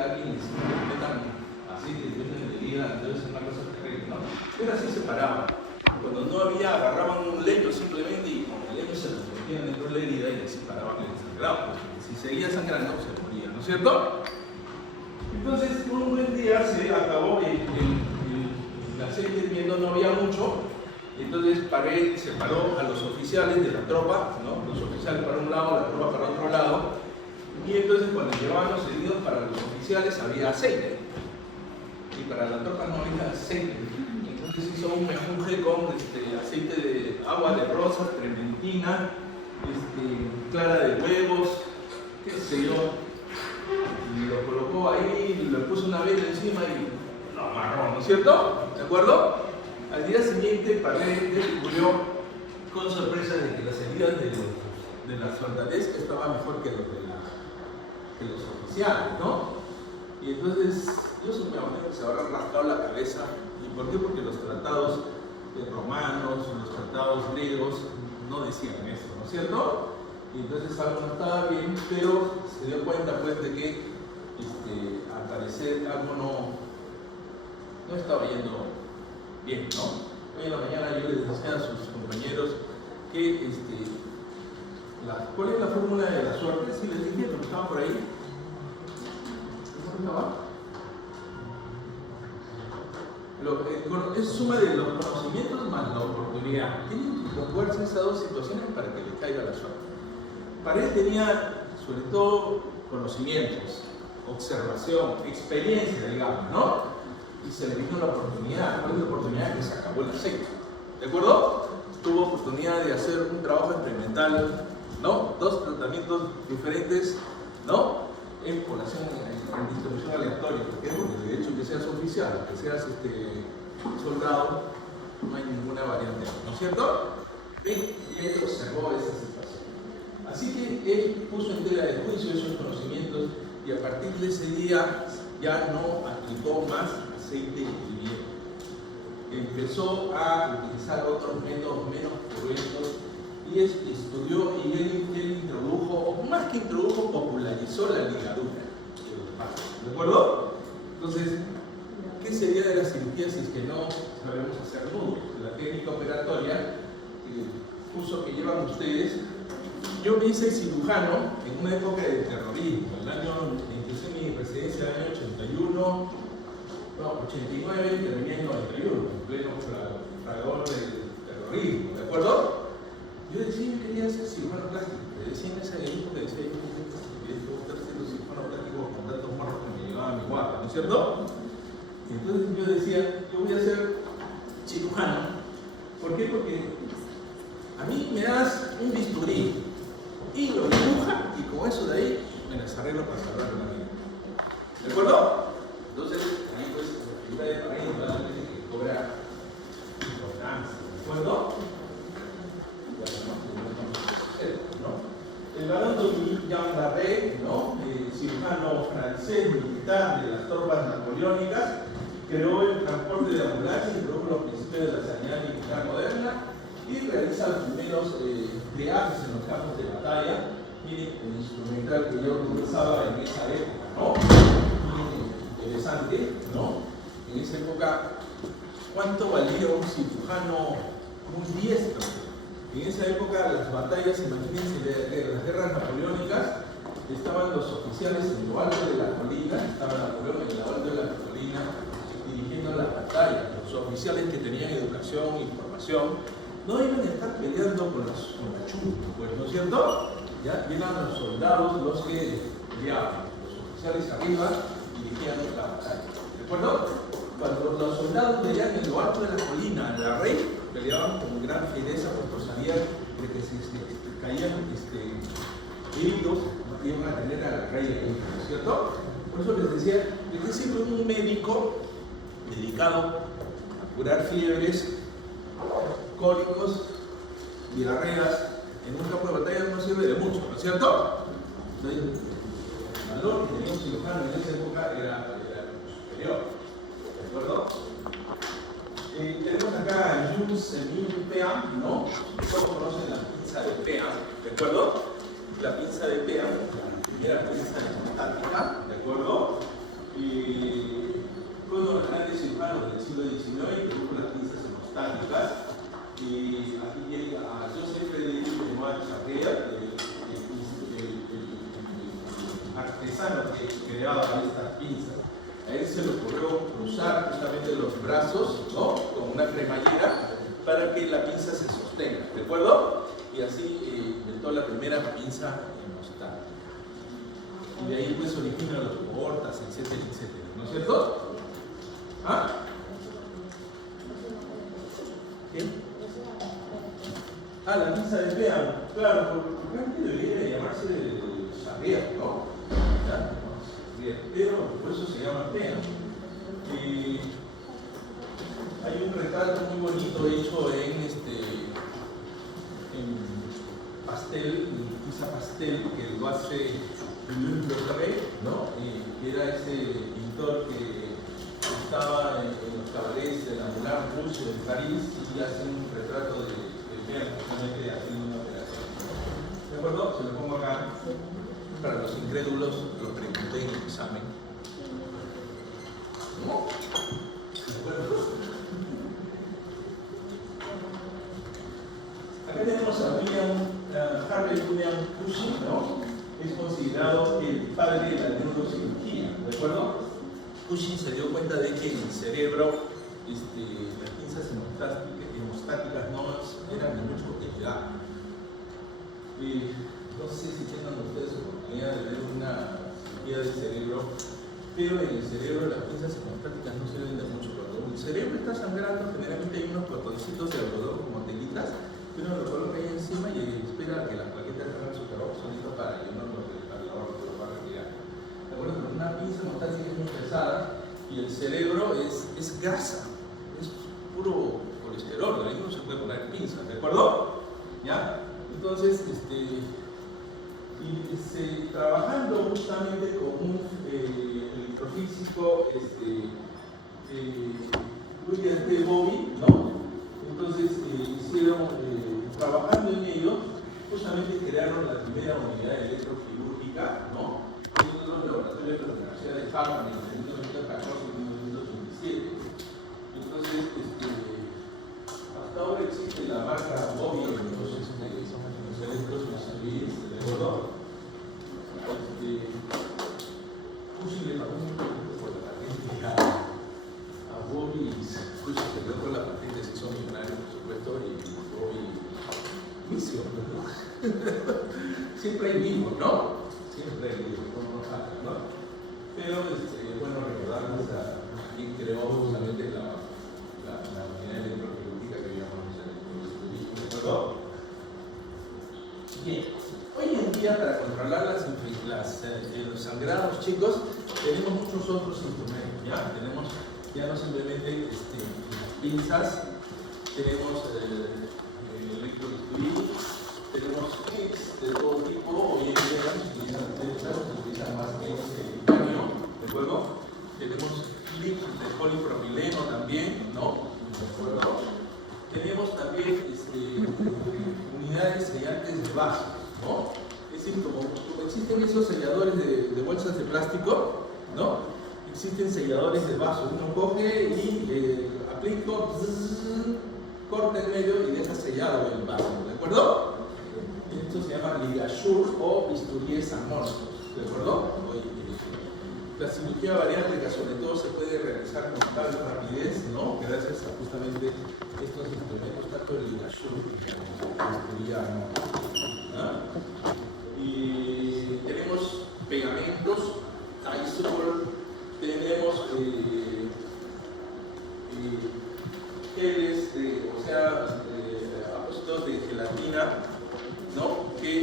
que alguien les metan así, que dependen de vida, entonces es una cosa terrible, ¿no? Pero así se paraban. Cuando no había, agarraban un leño simplemente y con el leño se lo metían dentro de la herida y así paraban el sangrado. Si seguía sangrando, se moría, ¿no es cierto? Entonces, un buen día se acabó el aceite hirviendo, no había mucho. Entonces Paré separó a los oficiales de la tropa, ¿no? Los oficiales para un lado, la tropa para otro lado. Y entonces cuando llevaban los heridos para los oficiales había aceite. Y para la tropa no había aceite. Entonces hizo un menjunje con aceite de agua de rosa, trementina, clara de huevos, qué sé yo. Y lo colocó ahí, le puso una vela encima y lo amarró, ¿no es cierto? ¿De acuerdo? Al día siguiente, Paré descubrió con sorpresa de que las heridas de la soldadesca estaban mejor que los oficiales, ¿no? Y entonces, yo supongo que se habrán rascado la cabeza. ¿Y por qué? Porque los tratados romanos, los tratados griegos no decían eso, ¿no es cierto? Y entonces algo no estaba bien, pero se dio cuenta pues de que al parecer algo no estaba yendo bien, ¿no? Hoy en la mañana yo les decía a sus compañeros que ¿cuál es la fórmula de la suerte? Sí, les dije, lo estaban por ahí. ¿Cómo estaba? Es suma de los conocimientos más la oportunidad. Tienen que conjugarse esas dos situaciones para que le caiga la suerte. Para él tenía sobre todo conocimientos, observación, experiencia, digamos, ¿no? Y se le vino la oportunidad. ¿Cuál es la oportunidad? Que se acabó el aceite. ¿De acuerdo? Tuvo oportunidad de hacer un trabajo experimental, ¿no? 2 tratamientos diferentes, ¿no? En población, en distribución aleatoria. ¿Por qué? Porque de hecho que seas oficial, que seas soldado, no hay ninguna variante, ¿no es cierto? Y él observó esa situación. Así que él puso en tela de juicio esos conocimientos y a partir de ese día ya no aplicó más aceite hirviendo. Empezó a utilizar otros métodos menos cruentos y estudió y él introdujo, o más que introdujo, popularizó la ligadura de los vasos. ¿De acuerdo? Entonces, ¿qué sería de las cirugías si es que no sabemos hacer nudos? La técnica operatoria, el curso que llevan ustedes. Yo me hice cirujano en una época de terrorismo, empecé mi residencia en el año 89 y terminé en 91, en pleno fragor del terrorismo, ¿de acuerdo? Yo decía que quería ser cirujano plástico, pero decía en esa época que decía yo quería estar siendo cirujano plástico con tantos morros que me llevaban a mi guarda, ¿no es cierto? Y entonces yo decía, yo voy a ser cirujano. ¿Por qué? Porque a mí me das un bisturí y lo dibuja y con eso de ahí me las arreglo para salvar una vida. ¿De acuerdo? Entonces, ahí pues, la ayuda de Paré realmente que cobra importancia. ¿De acuerdo? El barón Dominique Jean Barré, ¿no? Cirujano francés militar de las tropas napoleónicas, creó el transporte de ambulancias, introdujo los principios de la sanidad militar moderna y realiza los primeros triajes en los campos de batalla. Miren el instrumental que yo utilizaba en esa época, ¿no? Miren, interesante, ¿no? En esa época, ¿cuánto valía un cirujano muy diestro? En esa época, las batallas, imagínense, de las guerras napoleónicas, estaban los oficiales en lo alto de la colina, estaba Napoleón en lo alto de la colina dirigiendo las batallas. Los oficiales que tenían educación e información no iban a estar peleando con la chusma, pues, ¿no es cierto? Ya eran los soldados los que peleaban, los oficiales arriba dirigían la batalla. ¿De acuerdo? Cuando los soldados peleaban en lo alto de la colina, la rey, peleaban con gran fiereza porque sabían de que si caían heridos, iban a tener a la rey ahí, ¿no es cierto? Por eso les decía, ¿de qué sirve un médico dedicado a curar fiebres, cólicos, diarreas? En un campo de batalla no sirve de mucho, ¿no es cierto? El valor que tenía un cirujano en esa época era superior, ¿de acuerdo? Tenemos acá a Jules Emile Pean, ¿no? Todos conocen la pinza de Pean, ¿de acuerdo? La pinza de Pean, la primera pinza estática, ¿de acuerdo? Fue uno de los grandes cirujanos del siglo XIX, que tuvo las pinzas hemostáticas. Y aquí tiene a Joseph Frédéric Benoit Charrier, el artesano que creaba estas pinzas. A él se le ocurrió cruzar justamente los brazos, ¿no?, con una cremallera para que la pinza se sostenga, ¿de acuerdo? Y así inventó la primera pinza hemostática. Y de ahí pues originan los portas, etcétera, etcétera, ¿no es cierto? ¿Ah? ¿Qué? Ah, la pinza de Pean, claro, porque antes debería llamarse Charrier, ¿no? ¿Ya? Pero por eso se llama Pean. Hay un retrato muy bonito hecho en pastel, pinza pastel, que lo hace Louis Lebré, ¿no? Que era ese pintor que estaba en los cabarets de la Moulin Rouge en París y hace un retrato de Pean, justamente haciendo una operación. ¿De acuerdo? Se lo pongo acá. Para los incrédulos, lo pregunté en el examen. ¿No? ¿De acuerdo? Acá tenemos a Harvey William Cushing, ¿no? Es considerado el padre de la neurocirugía, ¿de acuerdo? Cushing se dio cuenta de que en el cerebro las pinzas hemostáticas no eran de mucha utilidad. No sé si tengan ustedes oportunidad de ver una cirugía del cerebro, pero en el cerebro las pinzas hemostáticas no sirven de mucho. Cuando el cerebro está sangrando, generalmente hay unos botoncitos de algodón como telitas que uno lo coloca ahí encima y espera a que las plaquetas hagan su trabajo solito para que uno lo va a retirar. ¿De acuerdo? Pero una pinza hemostática es muy pesada y el cerebro es grasa, es puro colesterol, de ahí no se puede poner pinzas, ¿de acuerdo? ¿Ya? Entonces, trabajando justamente con un electrofísico, William T. Bobby, ¿no? Entonces, trabajando en ello, justamente crearon la primera unidad electroquirúrgica, ¿no? En los laboratorios de la Universidad de Harvard en 1914 y 1927. Entonces, hasta ahora existe la marca Bobby en los electros civiles, ¿de acuerdo? Cushing le pagó un poco por la patente a Bobby, Cushing se quedó con la patente, se hizo millonario, por supuesto, y Bobby juicio, ¿no? Siempre hay vivos, ¿no? Siempre hay vivos, ¿no? Pero es bueno recordarnos a quien creó justamente la unidad electroquirúrgica que llamamos electroquirúrgica, ¿de acuerdo? Bien, hoy en día para controlar los sangrados, chicos, tenemos muchos otros instrumentos, ¿ya? Tenemos ya no simplemente pinzas, tenemos electrobisturí, tenemos kits de todo tipo, hoy en día se utilizan más kits de titanio, ¿de acuerdo? Tenemos clips de polipropileno también, ¿no? ¿De acuerdo? Tenemos también unidades sellantes de vasos, ¿no? Es decir, como existen esos selladores de bolsas de plástico, ¿no? Existen selladores de vasos. Uno coge y aplico, corta en medio y deja sellado el vaso, ¿de acuerdo? Esto se llama ligasure o bisturíes amorfos, ¿de acuerdo? La cirugía bariátrica sobre todo se puede realizar con tal rapidez, ¿no? Gracias a justamente estos instrumentos, tanto el ligasure como la bisturía amorfa. Y tenemos pegamentos, Tysolol, tenemos geles, apósitos de gelatina, ¿no? Que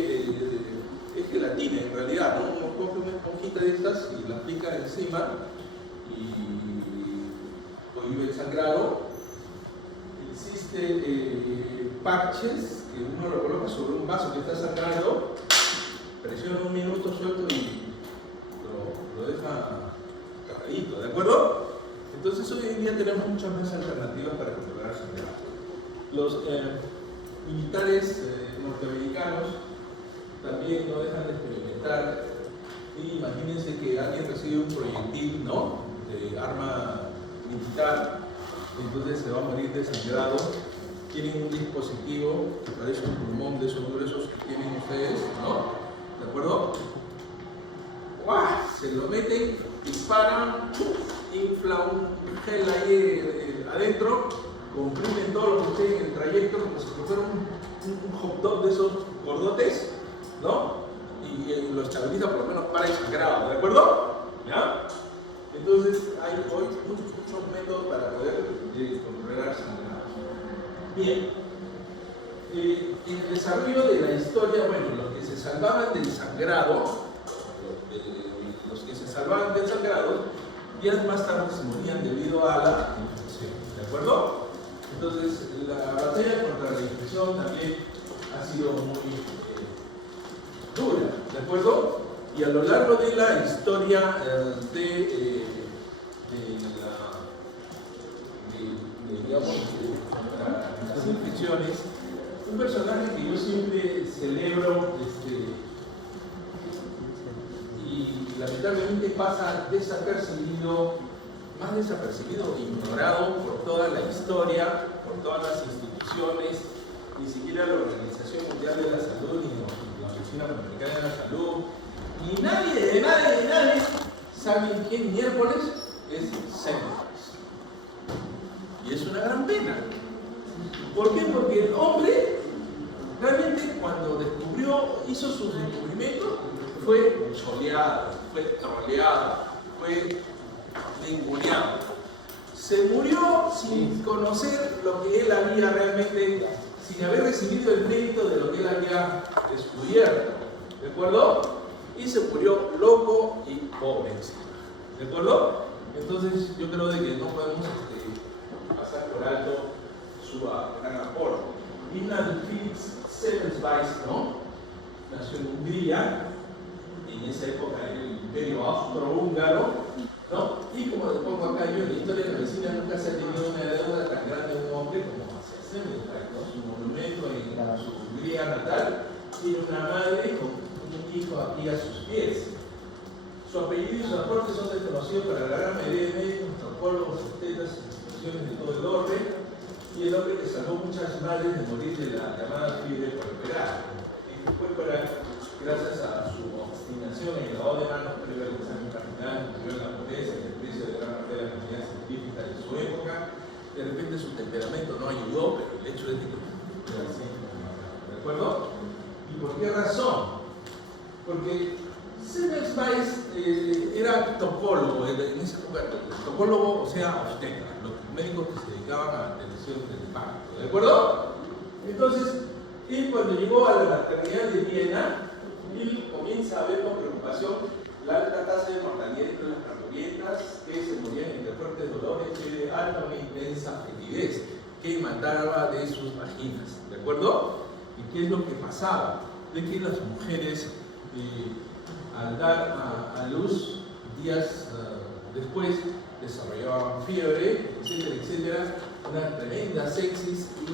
es gelatina en realidad, ¿no? Uno coge una esponjita de estas y la aplica encima y prohíbe el sangrado. Existe parches que uno lo coloca sobre un vaso que está sangrando, presiona un minuto suelto y lo deja tapadito, ¿de acuerdo? Entonces hoy en día tenemos muchas más alternativas para controlar el sangrado. Los militares norteamericanos también no dejan de experimentar Y imagínense que alguien recibe un proyectil, ¿no? De arma militar, entonces se va a morir desangrado. Tienen un dispositivo que parece un pulmón de esos gruesos que tienen ustedes, ¿no? ¿De acuerdo? ¡Guau! Se lo meten, disparan, infla un gel ahí adentro, comprimen todo lo que esté en el trayecto como si fuera un hot dog de esos gordotes, ¿no? Y lo estabiliza por lo menos para el sangrado, ¿de acuerdo? ¿Ya? Entonces hay hoy muchos métodos para poder controlar sangrado. Bien, en el desarrollo de la historia, bueno, los que se salvaban del sangrado, días más tarde se morían debido a la infección, ¿de acuerdo? Entonces, la batalla contra la infección también ha sido muy dura, ¿de acuerdo? Y a lo largo de la historia las infecciones, un personaje que yo siempre celebro y lamentablemente pasa desapercibido, más desapercibido, ignorado por toda la historia, por todas las instituciones, ni siquiera la Organización Mundial de la Salud, ni la Oficina Panamericana de la Salud, ni nadie sabe quién miércoles es Semmelweis. Y es una gran pena. ¿Por qué? Porque el hombre realmente cuando hizo sus descubrimientos, fue choleado, fue troleado, fue ninguneado. Se murió sin conocer lo que él había realmente, sin haber recibido el mérito de lo que él había descubierto. ¿De acuerdo? Y se murió loco y pobre. ¿De acuerdo? Entonces yo creo de que no podemos pasar por alto su gran aporte. Ignaz Semmelweis, ¿no? Nació en Hungría, en esa época el Imperio Austrohúngaro, ¿no? Y como les pongo acá, yo en la historia de la medicina nunca se ha tenido una deuda tan grande de un hombre como hacia Semmelweis, ¿no? Su monumento en su Hungría natal tiene una madre con un hijo aquí a sus pies. Su apellido y sus aportes son desconocidos para la gran mayoría de médicos, antropólogos, obstetras, instituciones de todo el orden, y el hombre que salvó muchas madres de morir de la llamada fiebre puerperal. Y fue gracias a su obstinación en el lavado de manos previo al examen terminal, cumplió la potencia y el precio de gran parte de la comunidad científica de su época. De repente su temperamento no ayudó, pero el hecho es que era así. ¿De acuerdo? ¿Y por qué razón? Porque Semmelweis era topólogo, en esa época, topólogo, o sea, obstetra, los médicos que se dedicaban a la atención del parto, ¿de acuerdo? Entonces, él cuando llegó a la maternidad de Viena, él comienza a ver con preocupación la alta tasa de mortalidad entre las parturientas que se morían entre fuertes dolores y de alta e intensa fetidez que mandaba de sus vaginas, ¿de acuerdo? ¿Y qué es lo que pasaba? De que las mujeres al dar a luz días después desarrollaban fiebre, etcétera, una tremenda sepsis y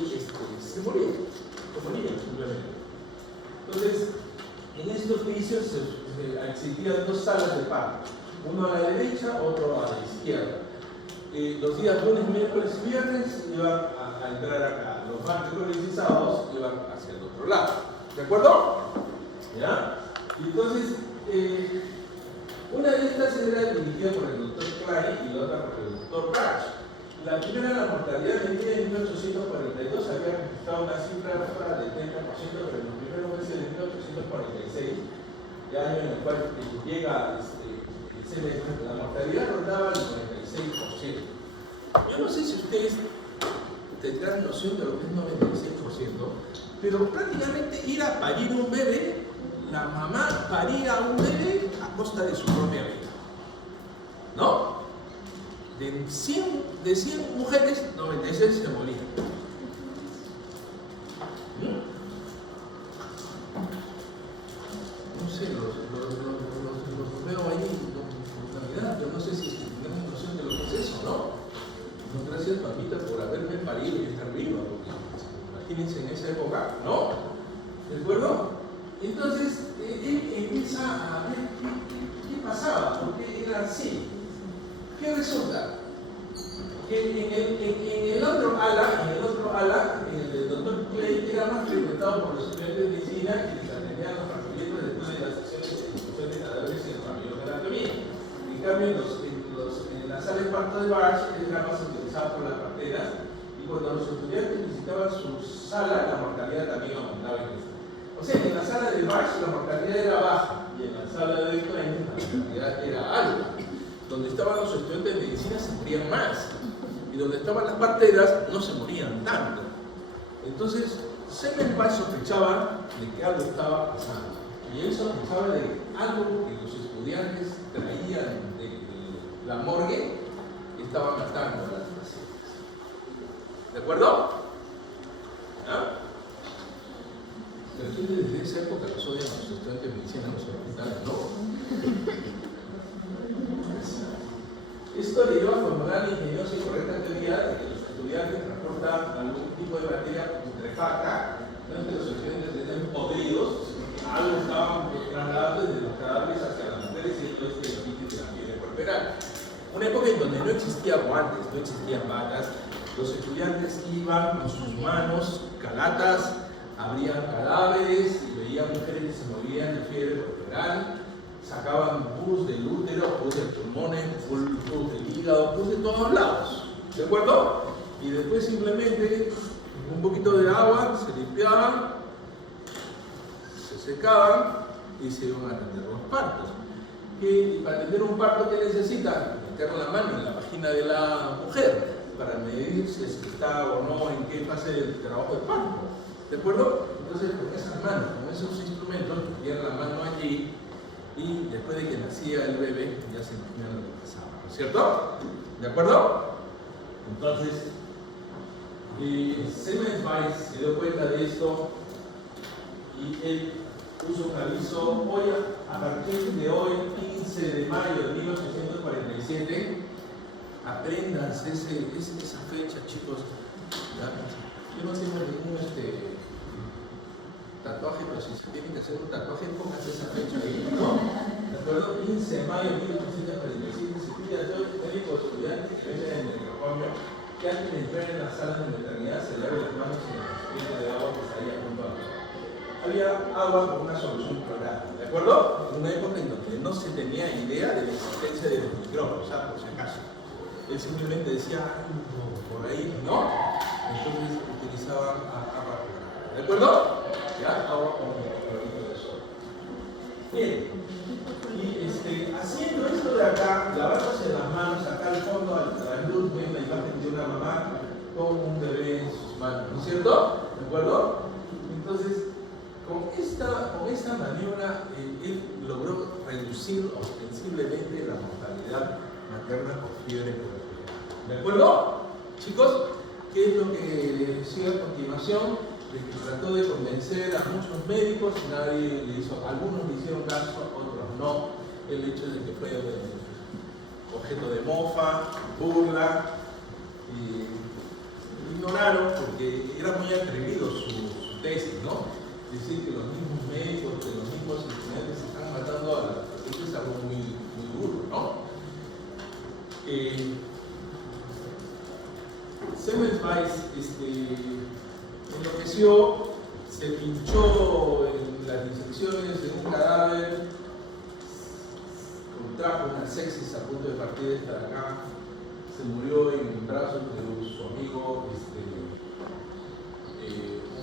se morían simplemente. Entonces, en estos vicios existían dos salas de parto, uno a la derecha, otro a la izquierda. Los días lunes, miércoles y viernes iban a entrar acá, los martes, jueves y sábados iban hacia el otro lado. ¿De acuerdo? ¿Ya? Y entonces, una de estas era dirigida por el doctor Klein y la otra por el doctor Rach. La primera, la mortalidad medida en 1842, había registrado una cifra baja del 30%, pero en los primeros meses de 1846, el año en el cual llega la mortalidad rondaba el 96%. Yo no sé si ustedes tendrán noción de lo que es 96%, pero prácticamente ir a parir un bebé, la mamá paría a un bebé a costa de su propia vida. ¿No? De 100 mujeres, 96 se morían. No sé, los veo ahí con Navidad, yo no sé si tenemos noción de lo que es eso, ¿no? No, gracias, mamita, por haberme parido y estar viva, porque imagínense en esa época, ¿no? ¿De acuerdo? Entonces, él empieza a ver ¿qué pasaba? ¿Por qué era así? ¿Qué resulta? Que en el otro ala, el doctor Clay era más frecuentado por los estudiantes de medicina que les atendían los pacientes después de las sesiones de discusión de cadáveres y el familiar de anatomía. En cambio, en la sala de parto de Barch era más utilizada por las parteras, y cuando los estudiantes visitaban su sala, la mortalidad también aumentaba. O sea, en la sala de Barch la mortalidad era baja, y en la sala de Klein la mortalidad era alta. Donde estaban los estudiantes de medicina se morían más, y donde estaban las parteras no se morían tanto. Entonces, Semmelweis sospechaba de que algo estaba pasando, y él sospechaba de algo que los estudiantes traían de la morgue que estaba matando a las pacientes. ¿De acuerdo? ¿Ah? Pero desde esa época los odian a los estudiantes de medicina, no se preguntan, ¿no? Esto le lleva a formular la ingeniosa y correcta teoría de que los estudiantes transportan algún tipo de materia putrefacta, no es que los estudiantes estén podridos, sino que algo estaban trasladando desde los cadáveres hacia las mujeres y esto es que los líquidos de la piel corporal. Una época en donde no existía guantes, no existían batas, los estudiantes iban con sus manos calatas, abrían cadáveres y veían mujeres que se morían de fiebre corporal. Sacaban pus del útero, pus de pulmones, pus del hígado, pus de todos lados. ¿De acuerdo? Y después simplemente un poquito de agua, se limpiaban, se secaban y se iban a atender los partos. Y para atender un parto, ¿qué necesitan? Meter la mano en la vagina de la mujer para medir si está o no en qué fase del trabajo de parto. ¿De acuerdo? Entonces, con esas manos, con esos instrumentos, metían la mano allí. Y después de que nacía el bebé, ya se imaginan lo que pasaba, ¿no es cierto? ¿De acuerdo? Entonces, Semmelweis se dio cuenta de esto y él puso un aviso: hoy, a partir de hoy, 15 de mayo de 1847, apréndanse esa fecha, chicos. ¿Ya? Yo no tengo ningún tatuaje, pero si se tienen que hacer un tatuaje, pónganse esa fecha ahí, ¿no? ¿De acuerdo? 15 de mayo de 1847 se pide a todos los médicos estudiantes que vengan en el microfón que antes de entrar en las salas de maternidad se lave las manos en el recipiente de agua que salía junto a la. Había agua con una solución clorada, ¿de acuerdo? En una época en donde no se tenía idea de la existencia de los micrófonos, por si acaso. Él simplemente decía, por ahí, ¿no? Entonces utilizaban agua clorada, ¿de acuerdo? Ya, agua con clorito de sodio. Bien, y haciendo esto de acá, lavándose las manos, acá al fondo, a la luz, ven la imagen de una mamá con un bebé en sus manos, ¿no es cierto? ¿De acuerdo? Entonces, con esta maniobra, él logró reducir ostensiblemente la mortalidad materna por fiebre puerperal. ¿De acuerdo? Chicos, ¿qué es lo que sigue a continuación? De que trató de convencer a muchos médicos, nadie le hizo, algunos le hicieron caso, otros no. El hecho de que fue objeto de mofa, burla, y ignoraron porque era muy atrevido su tesis, ¿no? Decir que los mismos médicos, que los mismos estudiantes están matando a las pacientes es algo muy, muy duro, ¿no? Semmelweis enloqueció, se pinchó en las disecciones de un cadáver, contrajo una sepsis a punto de partir de estar acá, se murió en brazos de su amigo,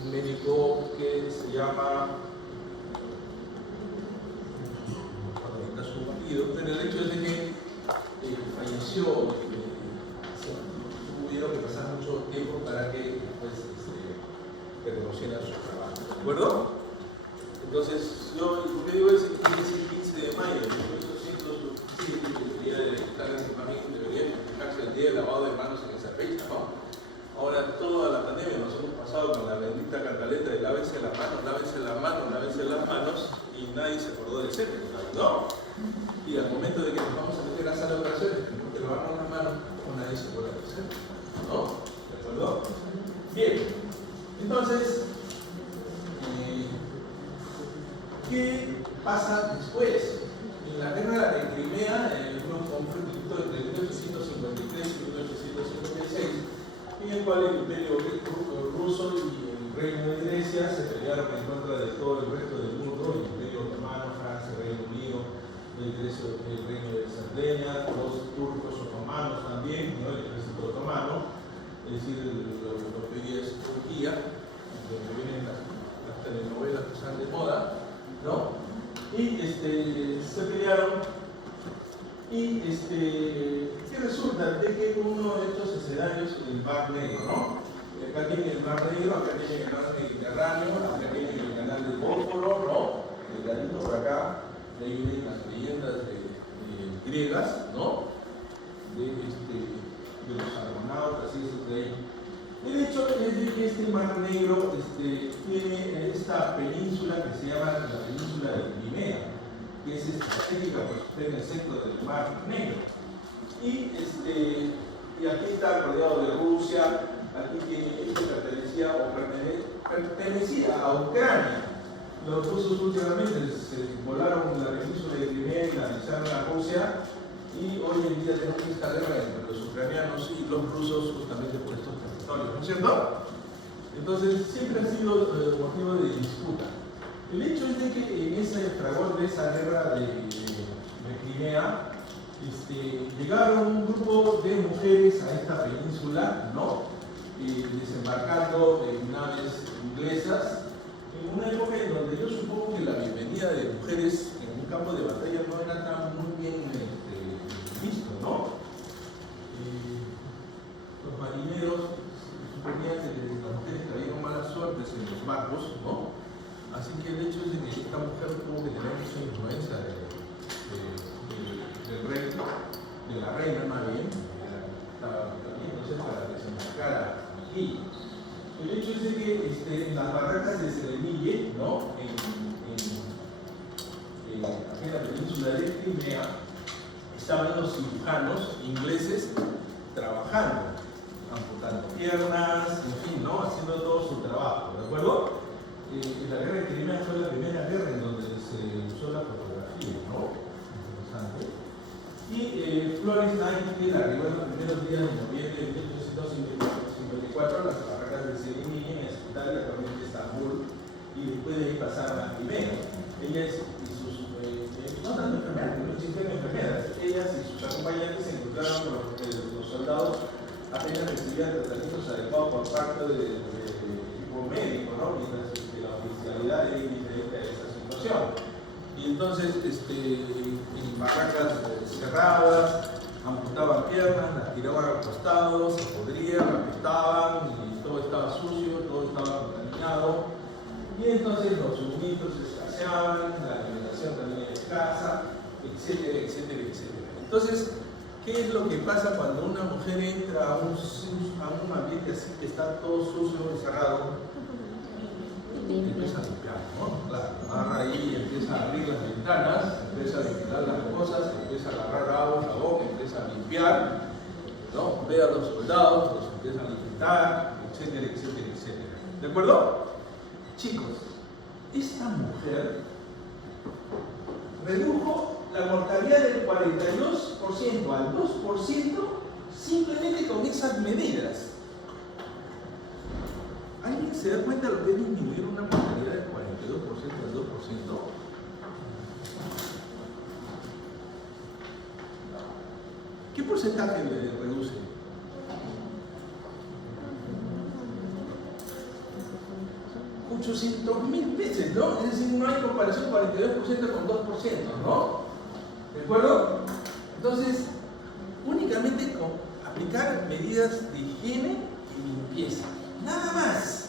un médico que se llama, ahorita su apellido, pero el hecho es de que falleció, tuvieron que pasar mucho tiempo para que después reconociera su trabajo, ¿de acuerdo? Entonces, yo, ¿por qué digo ese 15 de mayo de 1807 que debería estar en ese país, debería festejarse el día del lavado de manos en esa fecha, ¿no? Ahora, toda la pandemia nos hemos pasado con la bendita cantaleta de lávense las manos, lávense las manos, lávense las manos, y nadie se acordó del CEP, ¿no? Y al momento de que nos vamos a meter a la sala de operaciones, tenemos que lavarnos las manos, nadie se acuerda del CEP, ¿no? ¿De acuerdo? Bien. Entonces, ¿qué pasa después? En la guerra de el reino de Cerdeña, los turcos otomanos también, ¿no? El ejército otomano, es decir, lo que hoy es Turquía, donde vienen las telenovelas que están de moda, ¿no? Y se pelearon y ¿qué resulta? De que uno de estos escenarios, el Mar Negro, ¿no? Acá tiene el Mar Negro, acá tiene el Mar Mediterráneo, acá tiene el canal del Bósforo, ¿no? El ladito por acá, de ahí vienen las leyendas griegas, ¿no? De los argonautas y eso de ahí. El hecho es de que este Mar Negro tiene esta península que se llama la península de Crimea, que es estratégica porque está en el centro del Mar Negro. Y aquí está rodeado de Rusia, aquí tiene, pertenecía a Ucrania. Los rusos últimamente se volaron la península de Crimea y la anexaron a Rusia, y hoy en día tenemos esta guerra entre los ucranianos y los rusos justamente por estos territorios, ¿no es cierto? Entonces siempre ha sido motivo de disputa. El hecho es de que en ese fragor de esa guerra de Crimea llegaron un grupo de mujeres a esta península, ¿no? Desembarcando en naves inglesas, en una época en donde yo supongo que la bienvenida de mujeres en un campo de batalla no era tan muy bien visto, ¿no? Los marineros suponían que las mujeres traían malas suertes en los barcos, ¿no? Así que el hecho es de que esta mujer tuvo que tener mucha influencia del rey, de la reina más bien, también, no sé, para que se marcara aquí. El hecho es de que en las barracas de Serenille, ¿no? En la península de Crimea, estaban los cirujanos ingleses trabajando, amputando piernas, en fin, ¿no? Haciendo todo su trabajo, ¿de acuerdo? La guerra de Crimea fue la primera guerra en donde se usó la fotografía, ¿no? Interesante. Y Florence Nightingale arribó en los primeros días de noviembre de 1854 a las barracas de Serenille, en la capital, actualmente Estambul, y después de ahí pasaron a Crimea. Ellas y sus, no tanto enfermeras, no existen enfermeras, ellas y sus acompañantes se encontraron con los soldados apenas recibían tratamientos adecuados por parte del equipo médico, ¿no? Mientras la oficialidad era indiferente a esa situación. Y entonces, en barracas cerradas, amputaban piernas, las tiraban a los costados, se podrían, apestaban, y todo estaba sucio, todo estaba contaminado. Y entonces los suministros escaseaban, la alimentación también era escasa, etcétera, etcétera, etcétera. Entonces, ¿qué es lo que pasa cuando una mujer entra a un ambiente así que está todo sucio, encerrado? Empieza a limpiar, ¿no? Claro, agarra ahí, empieza a abrir las ventanas, empieza a ventilar las cosas, empieza a agarrar agua, jabón, empieza a limpiar, ¿no? Ve a los soldados, los empiezan a alimentar, etcétera, etcétera, etcétera. ¿De acuerdo? Chicos, esta mujer redujo la mortalidad del 42% al 2% simplemente con esas medidas. ¿Alguien se da cuenta de lo que es disminuir una mortalidad del 42% al 2%? ¿Qué porcentaje le reduce? $800.000 veces, ¿no? Es decir, no hay comparación 42% con 2%, ¿no? ¿De acuerdo? Entonces, únicamente con aplicar medidas de higiene y limpieza. Nada más.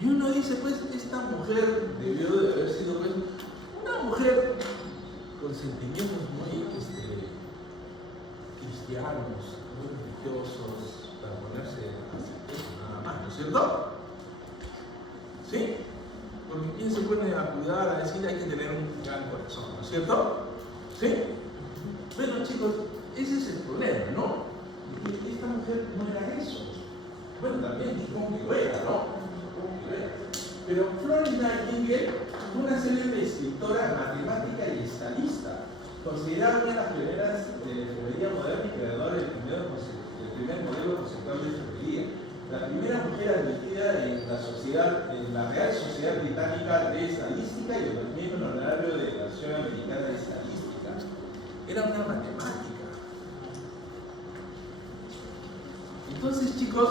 Y uno dice, pues, esta mujer debió de haber sido, pues, una mujer con sentimientos muy cristianos, muy religiosos, para ponerse a hacer eso, nada más, ¿no es cierto? ¿Sí? Porque ¿quién se pone a cuidar, a decir, hay que tener un gran corazón, ¿no es cierto? ¿Sí? Bueno, chicos, ese es el problema, ¿no? Esta mujer no era eso. Bueno, también supongo que lo era, ¿no? Supongo que lo era. Pero Florence Nightingale fue una célebre escritora, matemática y estadista, considerada una de las pioneras de la enfermería moderna y creadora del primer modelo conceptual de enfermería. La primera mujer admitida en la Real Sociedad Británica de Estadística y el miembro honorario de la Asociación Americana de Estadística. era una matemática. Entonces, chicos,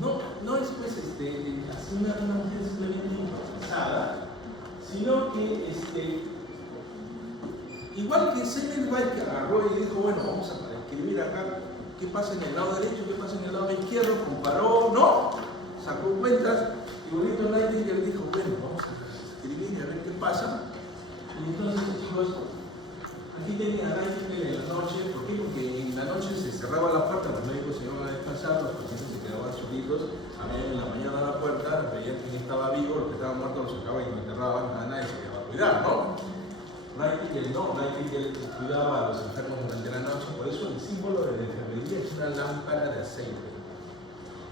no es pues así una mujer simplemente improvisada, sino que igual que Semmelweis, que agarró y dijo, bueno, vamos a escribir acá qué pasa en el lado derecho, qué pasa en el lado izquierdo, comparó, no, sacó cuentas, y bonito Nightingale dijo, bueno, vamos a escribir y a ver qué pasa. Y entonces, chicos, aquí tenía a Nightingale en la noche. ¿Por qué? Porque en la noche se cerraba la puerta, los médicos se iban a descansar, los pacientes se quedaban solitos, abrían en la mañana la puerta, veían quién estaba vivo, los que estaban muertos los sacaban y los enterraban, nadie se quedaba a cuidar, ¿no? Nightingale cuidaba a los enfermos durante la noche, por eso el símbolo de la enfermería es una lámpara de aceite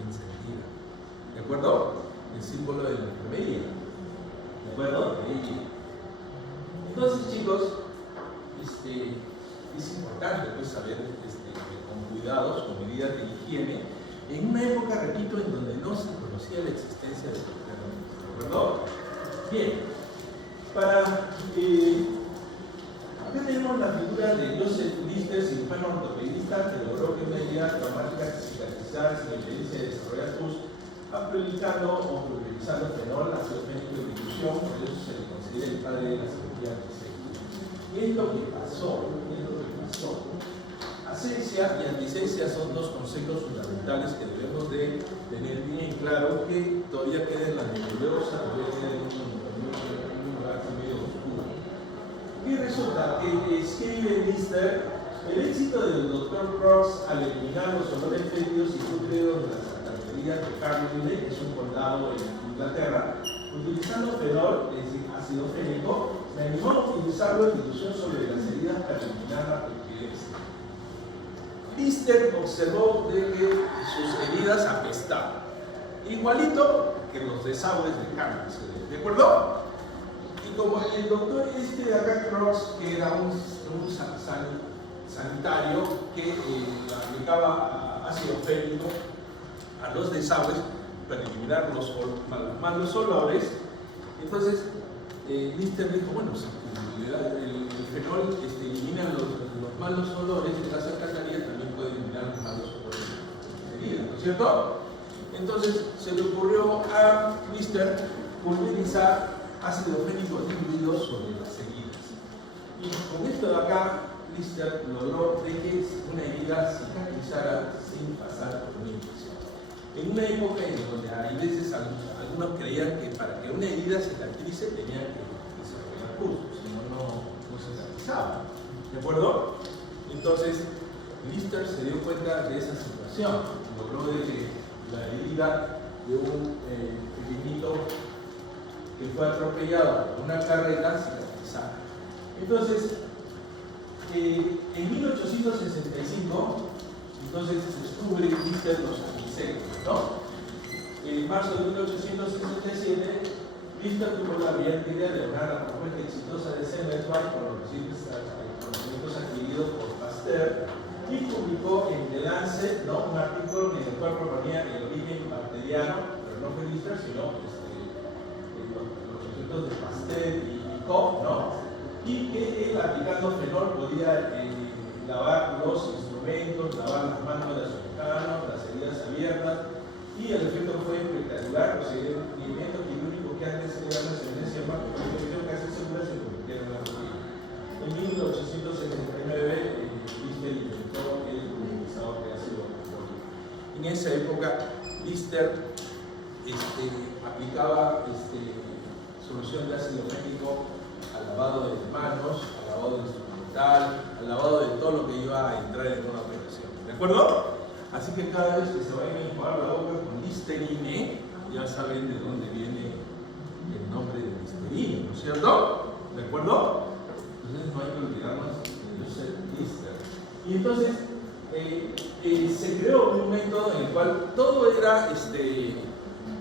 encendida. ¿De acuerdo? El símbolo de la enfermería. ¿De acuerdo? Entonces, chicos, es importante pues, saber con cuidados, con medidas de higiene, en una época, repito, en donde no se conocía la existencia de enfermos. ¿De acuerdo? Bien, acá tenemos la figura de Joseph Lister, cirujano ortopedista, que logró que una herida traumática cicatrizara sin evidencia de desarrollar pus, aplicando o utilizando fenol, ácido fénico y dilución, por eso se le considera el padre de la cirugía antiséptica. ¿Qué es lo que pasó? Asepsia y antisepsia son dos conceptos fundamentales que debemos de tener bien claro, que todavía queda en la nebulosa, todavía queda en un lugar medio oscuro. ¿Qué resulta? Que escribe Lister, el éxito del Dr. Cross al eliminar los olores fétidos y pútridos de las alcantarillas de Carlisle, que es un condado en Inglaterra, utilizando fenol, es decir, ácido fénico, me animó a utilizarlo en dilución sobre las heridas para eliminar la pestilencia. Lister observó de que sus heridas apestaban, igualito que los desagües de Carlisle, ¿de acuerdo? Y como el doctor de acá, Cross, que era un sanitario que aplicaba ácido fénico a los desagües para eliminar los malos olores, entonces Lister dijo, bueno, si el fenol elimina los malos olores de las alcantarillas, también puede eliminar los malos olores de la herida, ¿no es cierto? Entonces se le ocurrió a Lister pulverizar ácido fénico diluido sobre las heridas. Y con esto de acá, Lister logró de que una herida cicatrizara sin pasar por una infección. En una época en donde a veces algunos creían que para que una herida cicatrice tenía que desarrollar pus, si no cicatrizaba. ¿De acuerdo? Entonces, Lister se dio cuenta de esa situación. Logró de que la herida de un pequeñito que fue atropellado por una carreta cicatrizada. Entonces, en 1865, entonces se descubre Lister los antisépticos, ¿no? En marzo de 1867, Lister tuvo la brillante idea de lograr la propuesta exitosa de Semmelweis con los recientes conocimientos adquiridos por Pasteur y publicó en The Lancet, ¿no?, un artículo en el cual proponía el origen bacteriano, pero no fue Lister, sino los conceptos de Pasteur y Koch, ¿no? Y que él, aplicando fenol, podía lavar los instrumentos, lavar las manos de los cirujanos, las heridas abiertas, y el efecto fue espectacular. Pues el procedimiento quirúrgico que antes era una experiencia más que casi segura se convirtió en una rutina. En 1879, Lister inventó el pulverizador de ácido fólico. En esa época, Lister aplicaba solución de ácido fénico al lavado de manos, al lavado instrumental, al lavado de todo lo que iba a entrar en una operación. ¿De acuerdo? Así que cada vez que se vayan a enjuagar la boca con Listerine, ya saben de dónde viene el nombre de Listerine, ¿no es cierto? ¿De acuerdo? Entonces no hay que olvidarnos de Joseph Lister. Y entonces se creó un método en el cual todo era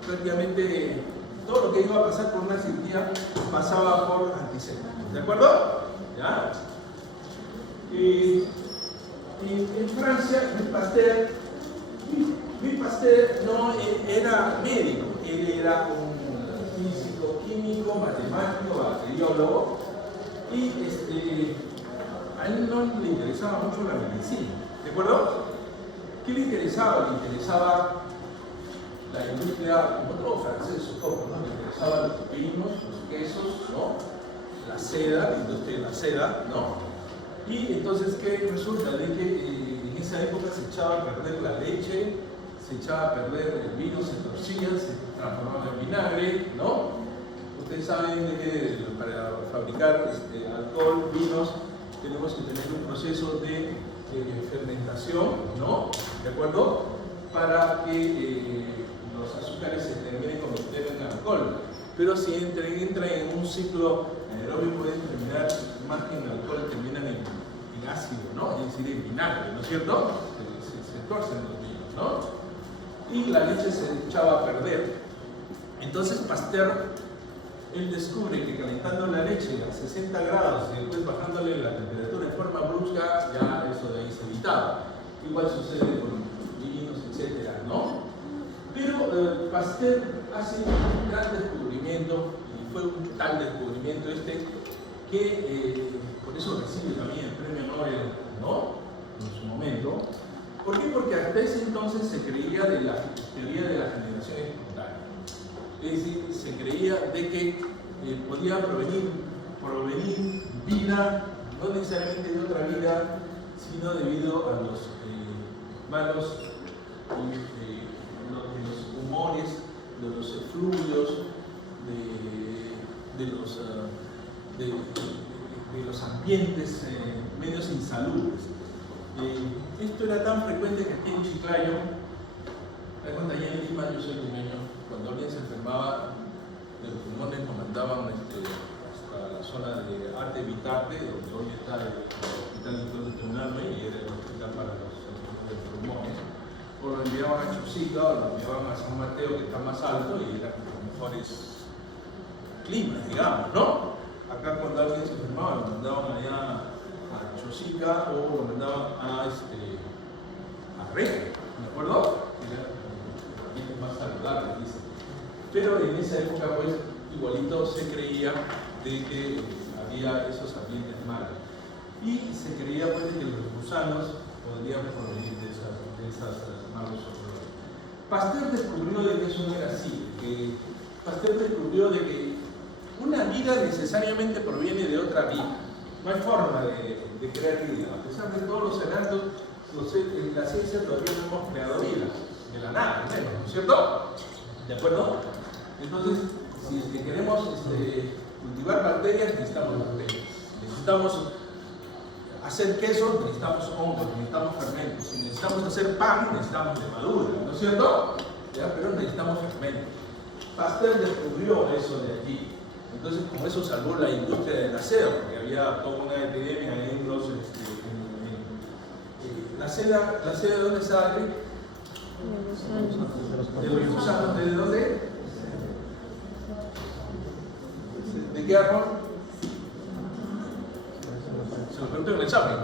prácticamente todo lo que iba a pasar por una cirugía pasaba por antisépticos. ¿De acuerdo? ¿Ya? En Francia, Louis Pasteur no era médico, él era un físico, químico, matemático, bacteriólogo, y interesaba mucho la medicina, ¿de acuerdo? ¿Qué le interesaba? Le interesaba la industria, como todo francés, supongo, ¿no? Le interesaban los vinos, los quesos, ¿no? La seda, la industria de la seda, ¿no? Y entonces, ¿qué resulta? De que en esa época se echaba a perder la leche, se echaba a perder el vino, se torcía, se transformaba en vinagre, ¿no? Ustedes saben de que para fabricar alcohol, vinos, tenemos que tener un proceso de fermentación, ¿no? ¿De acuerdo? Para que los azúcares se terminen convirtiendo en alcohol. Pero si entra en un ciclo anaerobio, pueden terminar, más que en alcohol, terminan en ácido, ¿no? Es decir, en vinagre, ¿no es cierto? Se torcen los vinos, ¿no? Y la leche se echaba a perder. Entonces Pasteur, él descubre que calentando la leche a 60 grados y después bajándole la temperatura en forma brusca, ya eso de ahí se evitaba. Igual sucede con vinos, etcétera, ¿no? Pero Pasteur hace un gran descubrimiento, y fue un tal descubrimiento que por eso recibe también el premio Nobel, ¿no? En su momento. ¿Por qué? Porque hasta ese entonces se creía de la teoría de la generación espontánea. Es decir, se creía de que podía provenir vida, no necesariamente de otra vida, sino debido a los malos de los humores, de los efluvios, de los ambientes medios insalubres. Esto era tan frecuente que aquí en Chiclayo, cuando allá en Lima, yo soy limeño, cuando alguien se enfermaba de los pulmones, lo mandaban hasta la zona de Arte Vitarte, donde hoy está el Hospital Internacional, y era el hospital para los enfermos de pulmones, o lo enviaban a Chosica, o lo enviaban a San Mateo, que está más alto, y eran los mejores climas, digamos, ¿no? Acá cuando alguien se enfermaba, lo mandaban allá a Chosica o lo mandaban a Reja, ¿de acuerdo? Es más saludable, dice. Pero en esa época, pues, igualito se creía de que había esos ambientes malos. Y se creía, pues, de que los gusanos podrían provenir de esas malos olores. Pasteur descubrió de que eso no era así. Pasteur descubrió de que una vida necesariamente proviene de otra vida. No hay forma de crear vida. A pesar de todos los adelantos, en la ciencia todavía no hemos creado vida. De la nada, ¿no es cierto? ¿De acuerdo? Entonces, si es que queremos cultivar bacterias, necesitamos bacterias. Necesitamos hacer queso, necesitamos hongos, necesitamos fermentos. Si necesitamos hacer pan, necesitamos levadura, ¿no es cierto? ¿Ya? Pero necesitamos fermentos. Pasteur descubrió eso de allí. Entonces, como eso salvó la industria del acero, porque había toda una epidemia en los... ¿La seda de dónde sale? De los gusanos. ¿De dónde? ¿De qué árbol? Se lo pregunté en el examen.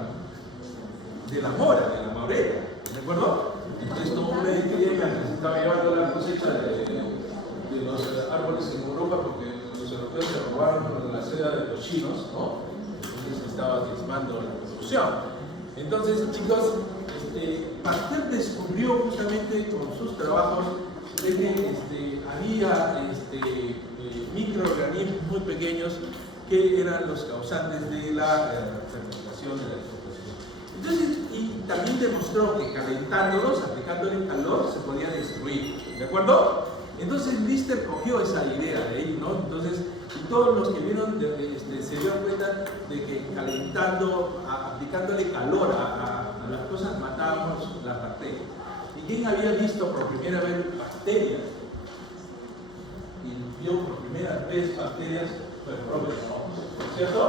De la mora, de la maurera, ¿de acuerdo? Entonces, toda una epidemia que se estaba llevando la cosecha de los árboles en Europa, porque los europeos se robaron la seda de los chinos, ¿no? Entonces se estaba diezmando la producción. Entonces, chicos, Pasteur descubrió justamente con sus trabajos de que había microorganismos muy pequeños que eran los causantes de la fermentación de la exportación. Entonces, y también demostró que calentándolos, aplicándole calor, se podían destruir. ¿De acuerdo? Entonces Lister cogió esa idea de ahí, ¿no? Entonces, y todos los que vieron se dieron cuenta de que calentando, aplicándole calor a las cosas, matábamos las bacterias. ¿Y quién había visto por primera vez bacterias? Y vio por primera vez bacterias fue Robert Koch, ¿cierto?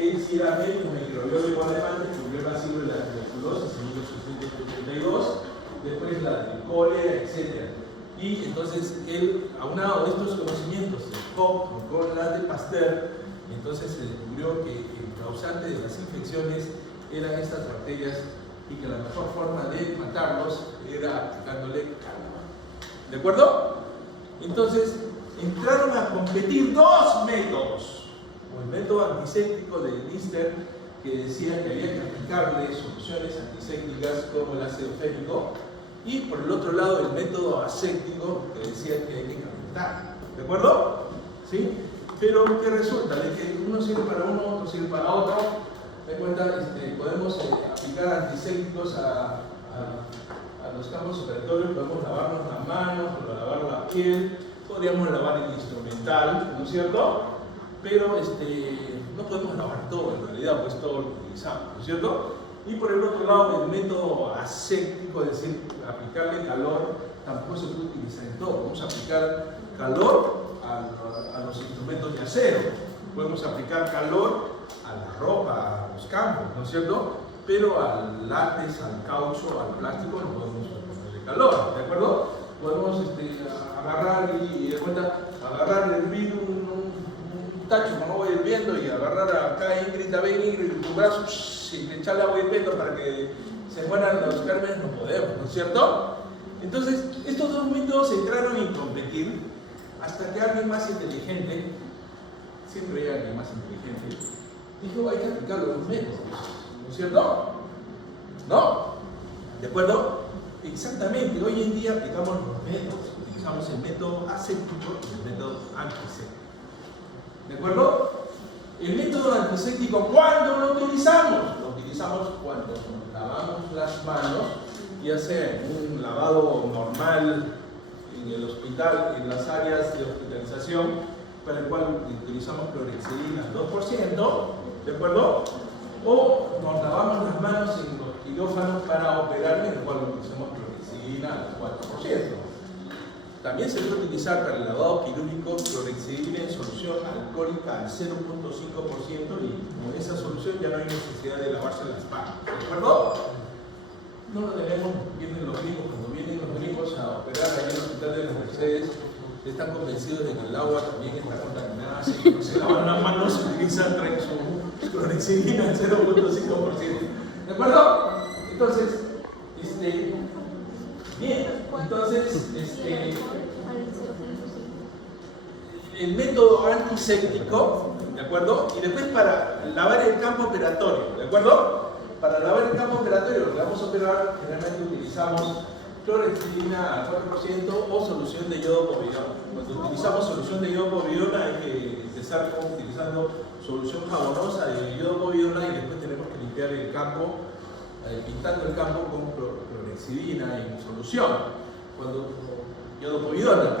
Él sí era médico, un microbiólogo alemán, descubrió la célula de la tuberculosis en 1882, después la de cólera, etc. Y entonces él, aunado de estos conocimientos de Koch con la de Pasteur, entonces se descubrió que el causante de las infecciones eran estas bacterias y que la mejor forma de matarlos era aplicándole calor. ¿De acuerdo? Entonces entraron a competir dos métodos. El método antiséptico de Lister, que decía que había que aplicarle soluciones antisépticas como el ácido fénico, y por el otro lado el método aséptico que decía que hay que calentar. ¿De acuerdo? ¿Sí? Pero ¿qué resulta? De que uno sirve para uno, otro sirve para otro. De cuenta, podemos aplicar antisépticos a los campos operatorios, podemos lavarnos las manos, lavar la piel, podríamos lavar el instrumental, ¿no es cierto? Pero no podemos lavar todo en realidad, pues todo lo utilizamos, ¿no es cierto? Y por el otro lado, el método aséptico, es decir, aplicarle calor, tampoco se puede utilizar en todo. Vamos a aplicar calor a los instrumentos de acero, podemos aplicar calor a la ropa, a los campos, ¿no es cierto? Pero al látex, al caucho, al plástico no podemos ponerle calor, ¿de acuerdo? Podemos agarrar y de cuenta, hervir un tacho con agua hirviendo y agarrar acá Ingrid, tu brazo y echarle agua hirviendo para que se mueran los gérmenes, no podemos, ¿no es cierto? Entonces, estos dos métodos entraron en competir hasta que alguien más inteligente, siempre hay alguien más inteligente, dijo, hay que aplicar los métodos, ¿no es cierto? ¿No? ¿De acuerdo? Exactamente, hoy en día aplicamos los métodos, utilizamos el método aséptico y el método antiséptico. ¿De acuerdo? El método antiséptico, ¿cuándo lo utilizamos? Lo utilizamos cuando nos lavamos las manos, ya sea en un lavado normal en el hospital, en las áreas de hospitalización, para el cual utilizamos clorhexidina 2%, ¿de acuerdo? O nos lavamos las manos en los quirófanos para operar, en el cual utilizamos clorhexidina 4%. También se puede utilizar para el lavado quirúrgico clorhexidina en solución alcohólica al 0.5% y con esa solución ya no hay necesidad de lavarse las manos. ¿De acuerdo? No lo tenemos, vienen los gringos, cuando vienen los gringos a operar ahí en el hospital de las Mercedes, están convencidos de que el agua también está contaminada, así que no se lavan las manos, se utilizan, traen su clorhexidina al 0.5%. ¿De acuerdo? Entonces, bien, entonces, el método antiséptico, ¿de acuerdo? Y después para lavar el campo operatorio, ¿de acuerdo? Para lavar el campo operatorio, lo que vamos a operar, generalmente utilizamos clorhexidina al 4% o solución de yodo povidona. Cuando utilizamos solución de yodo povidona hay que empezar utilizando solución jabonosa de yodo povidona y después tenemos que limpiar el campo, pintando el campo con clorhexidina en solución. Yodo povidona.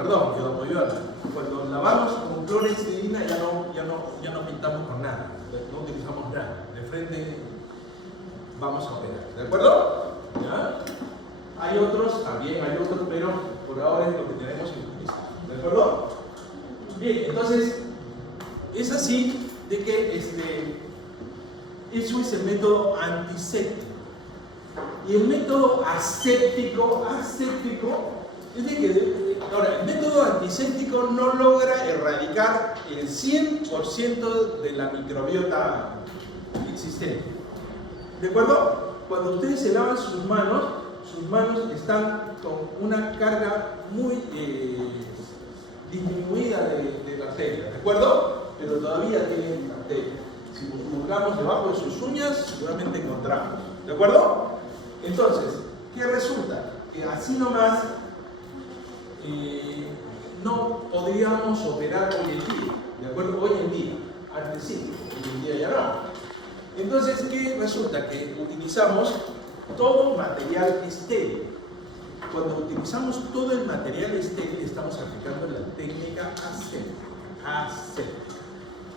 Cuando lavamos con clorhexidina ya no pintamos con nada, no utilizamos nada. De frente vamos a operar, ¿de acuerdo? ¿Ya? Hay otros, también hay otros, pero por ahora es lo que tenemos que utilizar, ¿de acuerdo? Bien, entonces es así de que eso es el método antiséptico. Y el método aséptico es de que, ahora, el método antiséptico no logra erradicar el 100% de la microbiota existente. ¿De acuerdo? Cuando ustedes se lavan sus manos están con una carga muy disminuida de bacterias, ¿de acuerdo? Pero todavía tienen bacterias. Si buscamos debajo de sus uñas, seguramente encontramos, ¿de acuerdo? Entonces, ¿qué resulta? Que así nomás no podríamos operar hoy en día, ¿de acuerdo? Hoy en día, antes sí, hoy en día ya no. Entonces, ¿qué resulta? Que utilizamos todo material estéril. Cuando utilizamos todo el material estéril, estamos aplicando la técnica aséptica.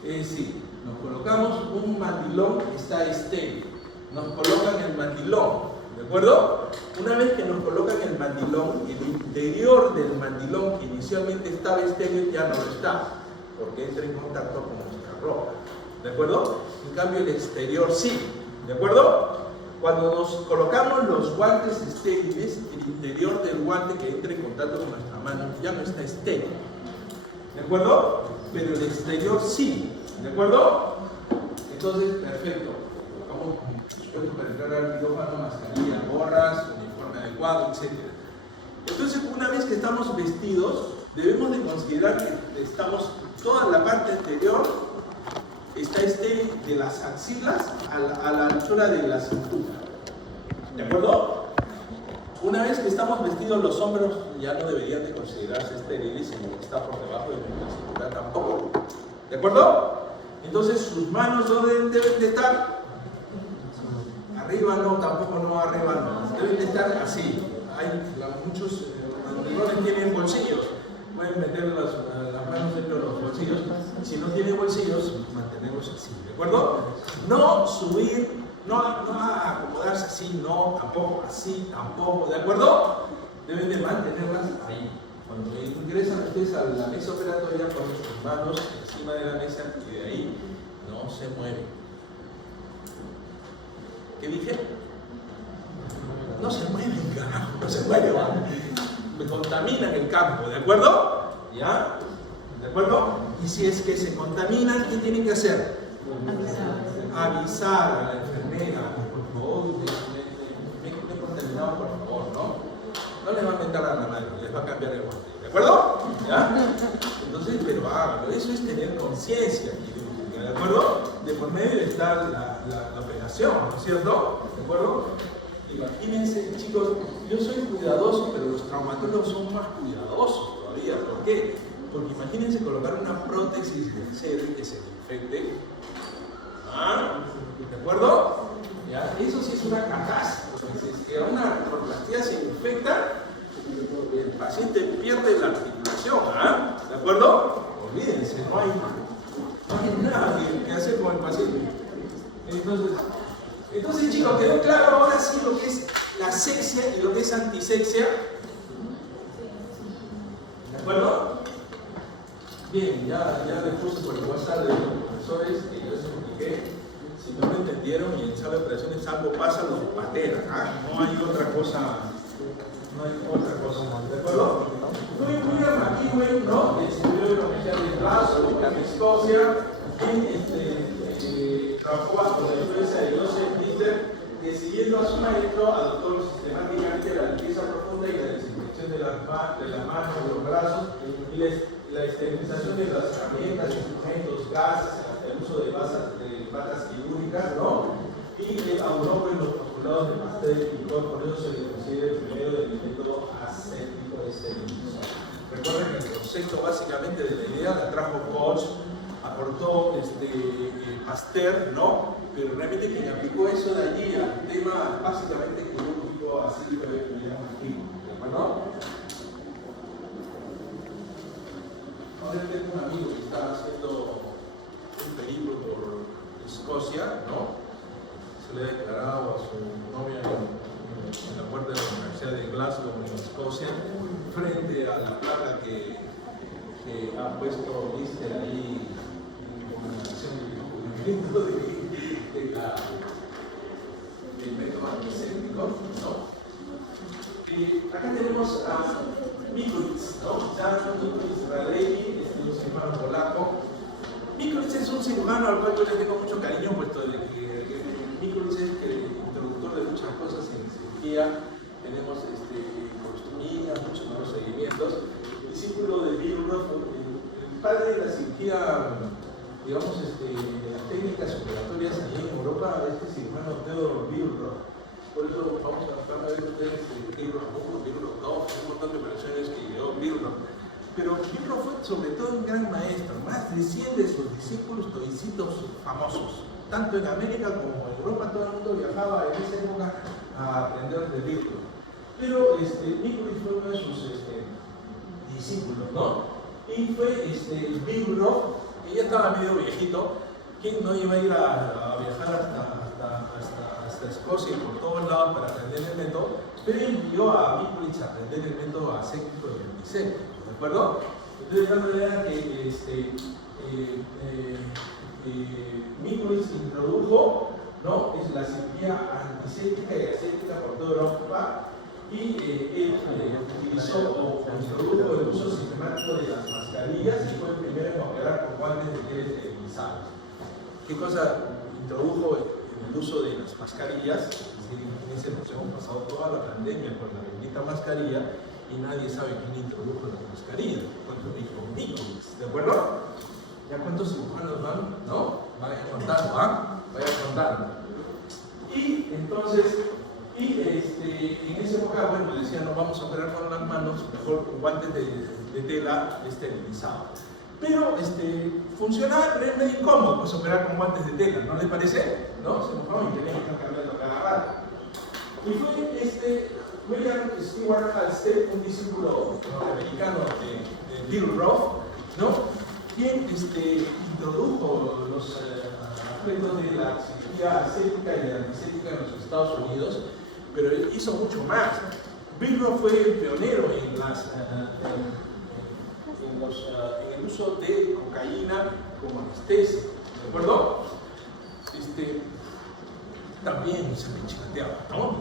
Es decir, nos colocamos un mandilón que está estéril. Nos colocan el mandilón, ¿de acuerdo? Una vez que nos colocan el mandilón, el interior del mandilón que inicialmente estaba estéril ya no lo está, porque entra en contacto con nuestra ropa, ¿de acuerdo? En cambio el exterior sí, ¿de acuerdo? Cuando nos colocamos los guantes estériles, el interior del guante que entra en contacto con nuestra mano ya no está estéril, ¿de acuerdo? Pero el exterior sí, ¿de acuerdo? Entonces, perfecto. Colocamos para entrar al quirófano, mascarilla, gorras, uniforme adecuado, etc. Entonces, una vez que estamos vestidos, debemos de considerar que estamos, toda la parte exterior está estéril de las axilas a la altura de la cintura. ¿De acuerdo? Una vez que estamos vestidos, los hombros ya no deberían de considerarse estériles, sino que está por debajo de la cintura tampoco. ¿De acuerdo? Entonces sus manos no deben de estar arriba, no, tampoco no, arriba no. Deben de estar así. Muchos pantalones tienen bolsillos. Pueden meter las manos dentro de los bolsillos. Si no tienen bolsillos, mantenerlos así. ¿De acuerdo? No subir, no acomodarse así, no, tampoco así, tampoco. ¿De acuerdo? Deben de mantenerlas ahí. Cuando ingresan ustedes a la mesa operatoria, ponen sus manos encima de la mesa y de ahí no se mueven. ¿Qué dije? No se mueven, carajo, no se mueven. Me contaminan el campo, ¿de acuerdo? ¿Ya? ¿De acuerdo? Y si es que se contaminan, ¿qué tienen que hacer? Avisar a la enfermera. Oh, me he contaminado, por favor, ¿no? No les va a mentar a la madre, les va a cambiar el guante. ¿De acuerdo? ¿Ya? Entonces, pero háganlo. Eso es tener conciencia. ¿De acuerdo? De por medio está la operación, ¿no es cierto? ¿De acuerdo? Imagínense, chicos, yo soy cuidadoso, pero los traumatólogos son más cuidadosos todavía. ¿Por qué? Porque imagínense colocar una prótesis del cerebro y que se infecte. ¿Ah? ¿De acuerdo? ¿Ya? Eso sí es una catástrofe. Si es que una artroplastía se infecta, el paciente pierde la articulación. ¿Ah? ¿De acuerdo? Olvídense, no hay nada que hacer con el paciente. Entonces, chicos, quedó claro ahora sí lo que es la asexia y lo que es antisexia. ¿De acuerdo? Bien, ya les puse por el WhatsApp de los profesores que yo les expliqué. Si no lo entendieron y en sala de operaciones algo pasa, los pateran. ¿Ah? No hay otra cosa. No hay otra cosa más. ¿De acuerdo? Muy bien, aquí, güey, ¿no? Estudió economía de brazo, la Escocia, trabajó bajo la influencia de Joseph Lister, que siguiendo a su maestro adoptó sistemáticamente la limpieza profunda y la desinfección de las manos, de los brazos y la esterilización de las herramientas, instrumentos, gases, el uso de patas quirúrgicas, ¿no? Y aunó en los postulados de Pasteur y Picot, por eso se le considera el primero del método aséptico de esterilización. Recuerden que el concepto básicamente de la idea la trajo Koch, aportó Pasteur, ¿no? Pero realmente quien aplicó eso de allí al tema básicamente quirúrgico, así que lo llamamos aquí, ¿no? Ahora tengo un amigo que está haciendo un periplo por Escocia, ¿no? Se le ha declarado a su novia en la puerta de la Universidad de Glasgow, en Escocia, frente a la placa que ha puesto Lister ahí en comunicación del método antiséptico, ¿no? Y acá tenemos a Mikulicz, ¿no? Jan Mikulicz Radecki, un cirujano polaco. Mikulicz es un cirujano al cual yo le tengo mucho cariño, puesto de que Mikulicz es el introductor de muchas cosas en cirugía. Tenemos colostomía, muchos procedimientos. Discípulo de Bill Roth, el padre de la cirugía, digamos, de las técnicas operatorias allí en Europa, cirujano Theodor Bill Roth. Por eso vamos a ver ustedes Bill Roth 1, Bill Roth 2, un montón de operaciones que ideó Bill Roth. Pero Bill Roth fue sobre todo un gran maestro, más de 100 de sus discípulos toicitos famosos. Tanto en América como en Europa, todo el mundo viajaba en esa época a aprender de Bill Roth. Pero Mikulicz fue uno de sus discípulos, ¿no? Y fue Bill Roth, que ya estaba medio viejito. ¿Quién no iba a ir a viajar hasta Escocia y por todos lados para aprender el método? Pero envió a Mikulicz a aprender el método aséptico y antiséptico, ¿de acuerdo? Entonces, de tal manera que Mikulicz introdujo, ¿no? Es la cirugía antiséptica y aséptica por toda Europa. Y él utilizó o introdujo el uso sistemático de las mascarillas y fue el primero en operar con guantes de piel esterilizados. ¿Qué cosa introdujo el uso de las mascarillas? Fíjense, nos hemos pasado toda la pandemia con la bendita mascarilla y nadie sabe quién introdujo las mascarillas. ¿Cuántos dijo Mikulicz? ¿De acuerdo? ¿Ya cuántos cirujanos van? ¿No? Vaya contando, ¿ah? Vaya contando. Y entonces, en esa época, bueno, decían, no vamos a operar con las manos, mejor con guantes de tela esterilizados. Pero funcionaba, pero es medio incómodo pues, operar con guantes de tela, ¿no les parece? ¿No? Se enojaban y teníamos que cambiarlo cada rato. Y fue William Stewart Halstead, un discípulo norteamericano de Bill Roth, ¿no? Quien introdujo los aspectos de la cirugía ascética y de la antiséptica en los Estados Unidos, pero él hizo mucho más. Bill Roth fue el pionero en el uso de cocaína como anestesia, ¿de acuerdo? También se me chicateaba, ¿no?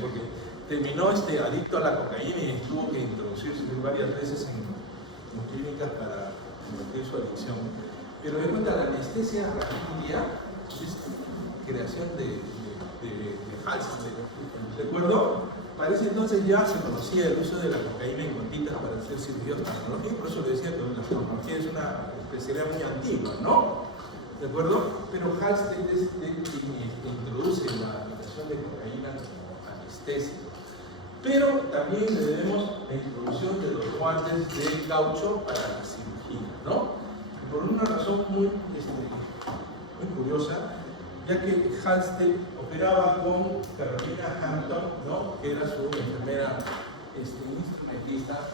Porque terminó adicto a la cocaína y tuvo que introducirse varias veces en clínicas para combatir su adicción. Pero de cuenta, la anestesia raquidia es creación de Halstead, ¿de acuerdo? Para ese entonces ya se conocía el uso de la cocaína en gotitas para hacer cirugía oftalmológica, por eso le decía que la oftalmología es una especialidad muy antigua, ¿no? ¿De acuerdo? Pero Halstead es quien introduce la aplicación de cocaína como anestésico. Pero también le debemos la introducción de los guantes de caucho para la cirugía, ¿no? Y por una razón muy curiosa, ya que Halstead operaba con Carolina Hampton, ¿no? Que era su enfermera instrumentista,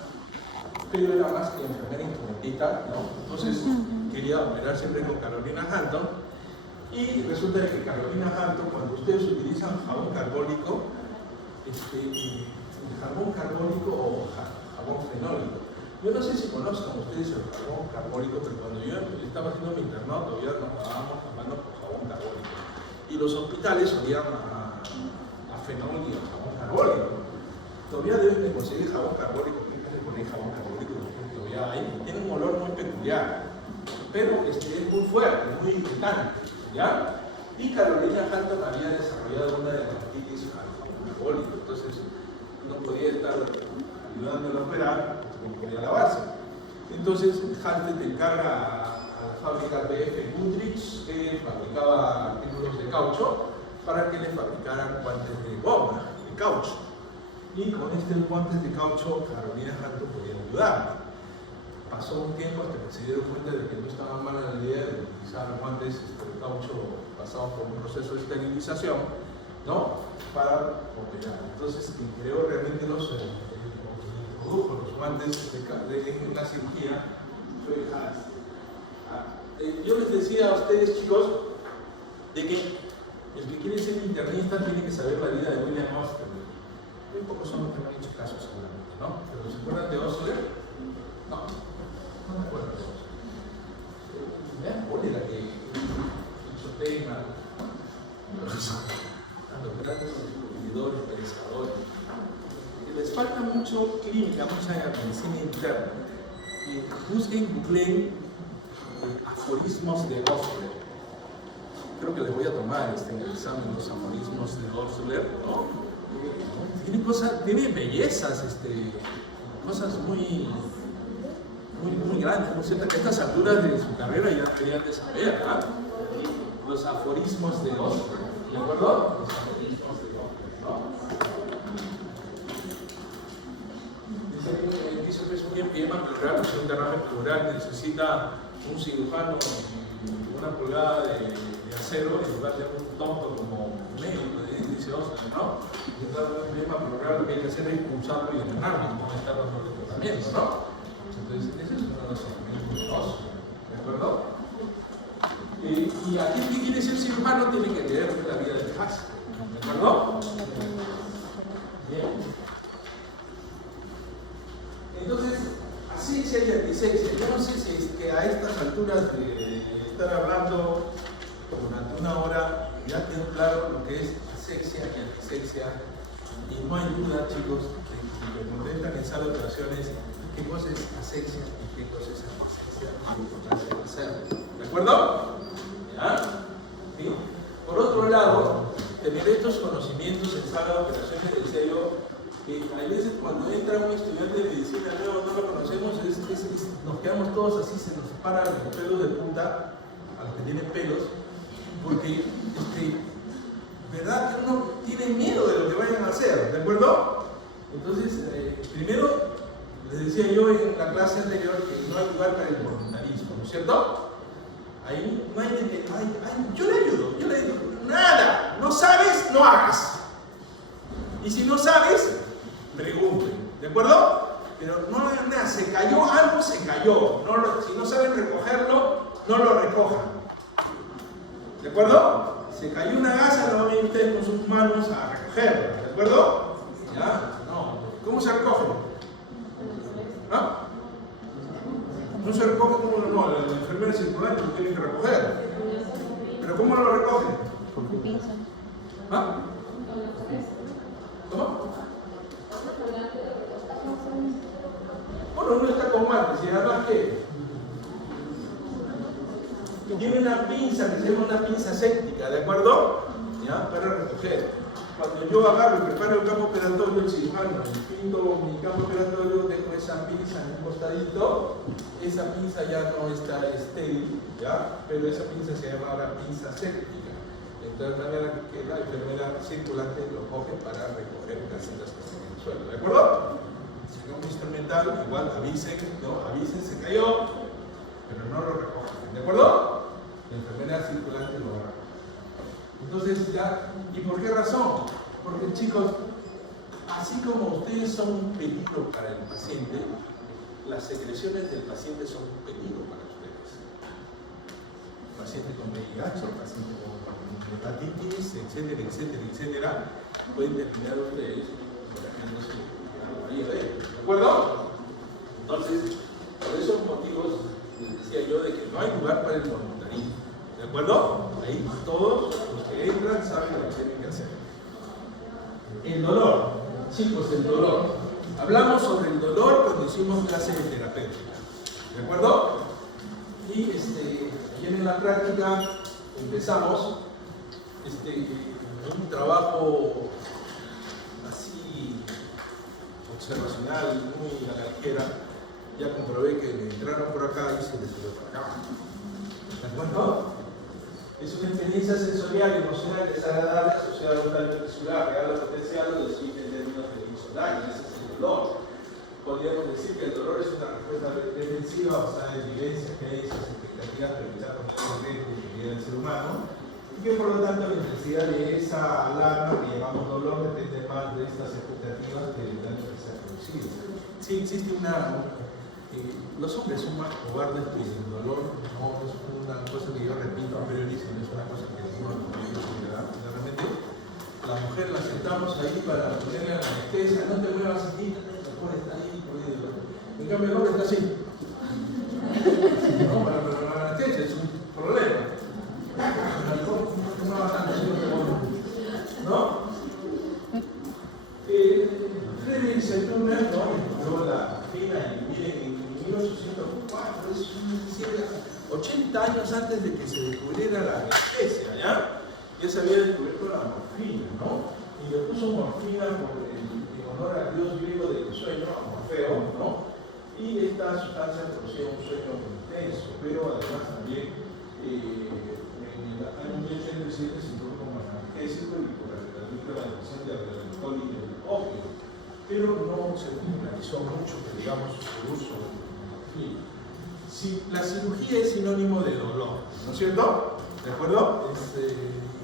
pero era más que enfermera instrumentista, ¿no? Entonces quería operar siempre con Carolina Hampton, y resulta que Carolina Hampton, cuando ustedes utilizan jabón carbónico, jabón carbónico o jabón fenólico. Yo no sé si conozcan ustedes el jabón carbónico, pero cuando yo estaba haciendo mi internado todavía nos lavábamos las manos con jabón carbónico. Y los hospitales olían a fenol y a jabón carbónico. Todavía deben de conseguir jabón carbónico, que se pone jabón carbónico, todavía hay. Tiene un olor muy peculiar, pero es muy fuerte, muy irritante, ¿ya? Y Carolina Hampton había desarrollado una dermatitis al jabón carbónico, entonces no podía estar ayudándole a operar, no podía lavarse. Entonces Halstead encarga a la fábrica BF Goodrich, que fabricaba artículos de caucho, para que le fabricaran guantes de goma, de caucho. Y con estos guantes de caucho, Carolina Hampton podía ayudar. Pasó un tiempo hasta que se dieron cuenta de que no estaba mala la idea de utilizar guantes de caucho pasados por un proceso de esterilización, ¿no? Para operar. Entonces, quien creó realmente introdujo los guantes de la cirugía fue Halstead. Yo les decía a ustedes, chicos, de que el que quiere ser internista tiene que saber la vida de William Osler. Muy pocos son los que me han hecho caso, seguramente, ¿no? ¿Pero se acuerdan de Osler? No me acuerdo de Osler. Vean cuál era que hizo tema, los grandes distribuidores, pescadores. Les falta mucho clínica, mucha medicina interna. Busquen, googleen aforismos de Osler. Creo que les voy a tomar en el examen los aforismos de Osler, ¿no? Tiene bellezas, cosas muy grandes, ¿no es cierto? Que a estas alturas de su carrera ya deberían de saber, ¿ah? Los aforismos de Osler, ¿de acuerdo? Los aforismos de Osler, ¿no? Dice que es un empiema pleural, es un derrame pleural, necesita un cirujano y una pulgada de acero en lugar de un tonto como médico, dice Osler, ¿no? Y claro, un empiema pleural lo que hay que hacer es pulsarlo y drenarlo, no estar dando el tratamiento, ¿no? Entonces, ese es uno de los elementos de Osler, ¿de acuerdo? Y aquí que quiere ser cirujano tiene que leer la vida de Halstead, ¿de acuerdo? Bien. Entonces, asexia y antisexia. Yo no sé si es que a estas alturas de estar hablando durante una hora ya quedó claro lo que es asexia y antisexia. Y no hay duda, chicos, que si me contestan en sala de operaciones qué cosa es asexia y qué cosa es antisexia y la importancia de hacerlo. ¿De acuerdo? ¿Ya? ¿Sí? Por otro lado, tener estos conocimientos en sala de operaciones, en serio, que a veces cuando entra un estudiante de medicina nuevo no lo conocemos, nos quedamos todos así, se nos paran los pelos de punta a los que tienen pelos, porque verdad que uno tiene miedo de lo que vayan a hacer, ¿de acuerdo? Entonces, primero, les decía yo en la clase anterior que no hay lugar para el voluntarismo, ¿no es cierto? Ahí no hay de que, yo le ayudo, nada, no sabes, no hagas. Y si no sabes, pregunten, ¿de acuerdo? Pero no hagan nada, se cayó algo, se cayó. Si no saben recogerlo, no lo recojan. ¿De acuerdo? Se cayó una gasa, lo van a ir ustedes con sus manos a recogerla, ¿de acuerdo? ¿Ya? No. ¿Cómo se recoge? ¿Ah? No se recoge como no, la enfermera circulante lo tiene que recoger. ¿Pero cómo lo recogen? Con pinza. ¿Ah? ¿Cómo? Bueno, uno está con martes y además que tiene una pinza que se llama una pinza séptica, ¿de acuerdo? ¿Ya? Para recoger. Cuando yo agarro y preparo el campo operatorio, el cirujano, pinto mi campo operatorio, dejo esa pinza en un costadito, esa pinza ya no está estéril, ¿ya? Pero esa pinza se llama ahora pinza séptica. De tal manera que la enfermera circulante lo coge para recoger casitas que están en el suelo, ¿de acuerdo? Si no un instrumental, igual avisen, ¿no? Avisen, se cayó, pero no lo recogen, ¿de acuerdo? La enfermera circulante lo va a recoger. Entonces ya, ¿y por qué razón? Porque chicos, así como ustedes son un peligro para el paciente, las secreciones del paciente son un peligro para ustedes. El paciente con VIH, el paciente con hepatitis, etcétera, etcétera, etcétera, pueden terminar ustedes ¿de acuerdo? Entonces, por esos motivos les decía yo de que no hay lugar para el voluntarismo. ¿De acuerdo? Ahí todos los que entran saben lo que tienen que hacer. El dolor. Chicos, el dolor. Hablamos sobre el dolor cuando hicimos clase de terapéutica. ¿De acuerdo? Y ayer en la práctica empezamos un trabajo así observacional, muy a la ligera. Ya comprobé que me entraron por acá y se les subió para acá. ¿De acuerdo? Es una experiencia sensorial, emocional, desagradable, asociada a un daño tisular, real o potencial, o decir en términos de daño, ese es el dolor. Podríamos decir que el dolor es una respuesta defensiva basada en vivencias, creencias, expectativas, priorizar con el riesgo y vida del ser humano, y que por lo tanto la intensidad de esa alarma que llamamos dolor depende más de estas expectativas que del daño que se ha producido. Sí existe los hombres son más cobardes que el dolor no es una cosa que yo repito a priori, sino es una cosa que decimos los médicos generalmente. La mujer la sentamos ahí para ponerle la anestesia, no te muevas aquí, la pones ahí, en cambio el hombre está así. No, para la anestesia es un problema. ¿Cómo va tanto si no te mueves? ¿No? Frederick Turner, ¿no? Yo la fina y miren, 1804, es 80 años antes de que se descubriera la anestesia, ¿ya? Ya se había descubierto la morfina, ¿no? Y le puso morfina en honor al dios griego del sueño, a Morfeo, ¿no? Y esta sustancia producía un sueño intenso, pero además también en el año 1807 se introdujo como analgésico y por la reducción del alcohol y del opio. Pero no se popularizó mucho, digamos, su uso. Si la cirugía es sinónimo de dolor, ¿no es cierto? ¿De acuerdo?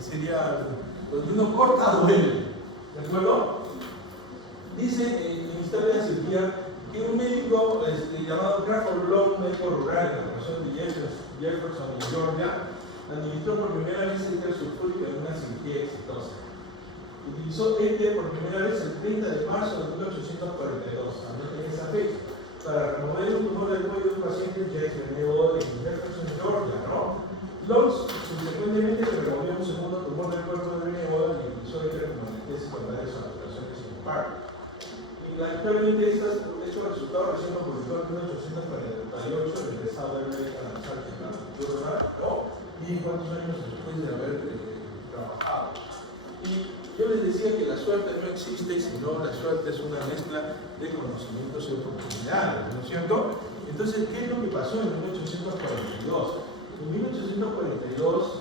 Sería, cuando uno corta, duele. ¿De acuerdo? Dice en Historia de la Cirugía que un médico llamado Crawford Long, médico rural en la región de Jefferson, en Georgia, administró por primera vez el sulfúrico en una cirugía exitosa. Utilizó por primera vez el 30 de marzo de 1842, en esa fecha, para remover un tumor del cuello de un paciente James René en Jefferson, Georgia, ¿no? Long subsecuentemente le removió un segundo tumor del cuerpo de René y utilizó como anestesia para dar esa operación sin infarto. Y lamentablemente estos resultados recién lo publicó en 1848 en el estado de American Journal, ¿no? Y cuántos años después de haber trabajado. Y yo les decía que la suerte no existe, sino la suerte es una mezcla de conocimientos y oportunidades, ¿no es cierto? Entonces, ¿qué es lo que pasó en 1842? en 1842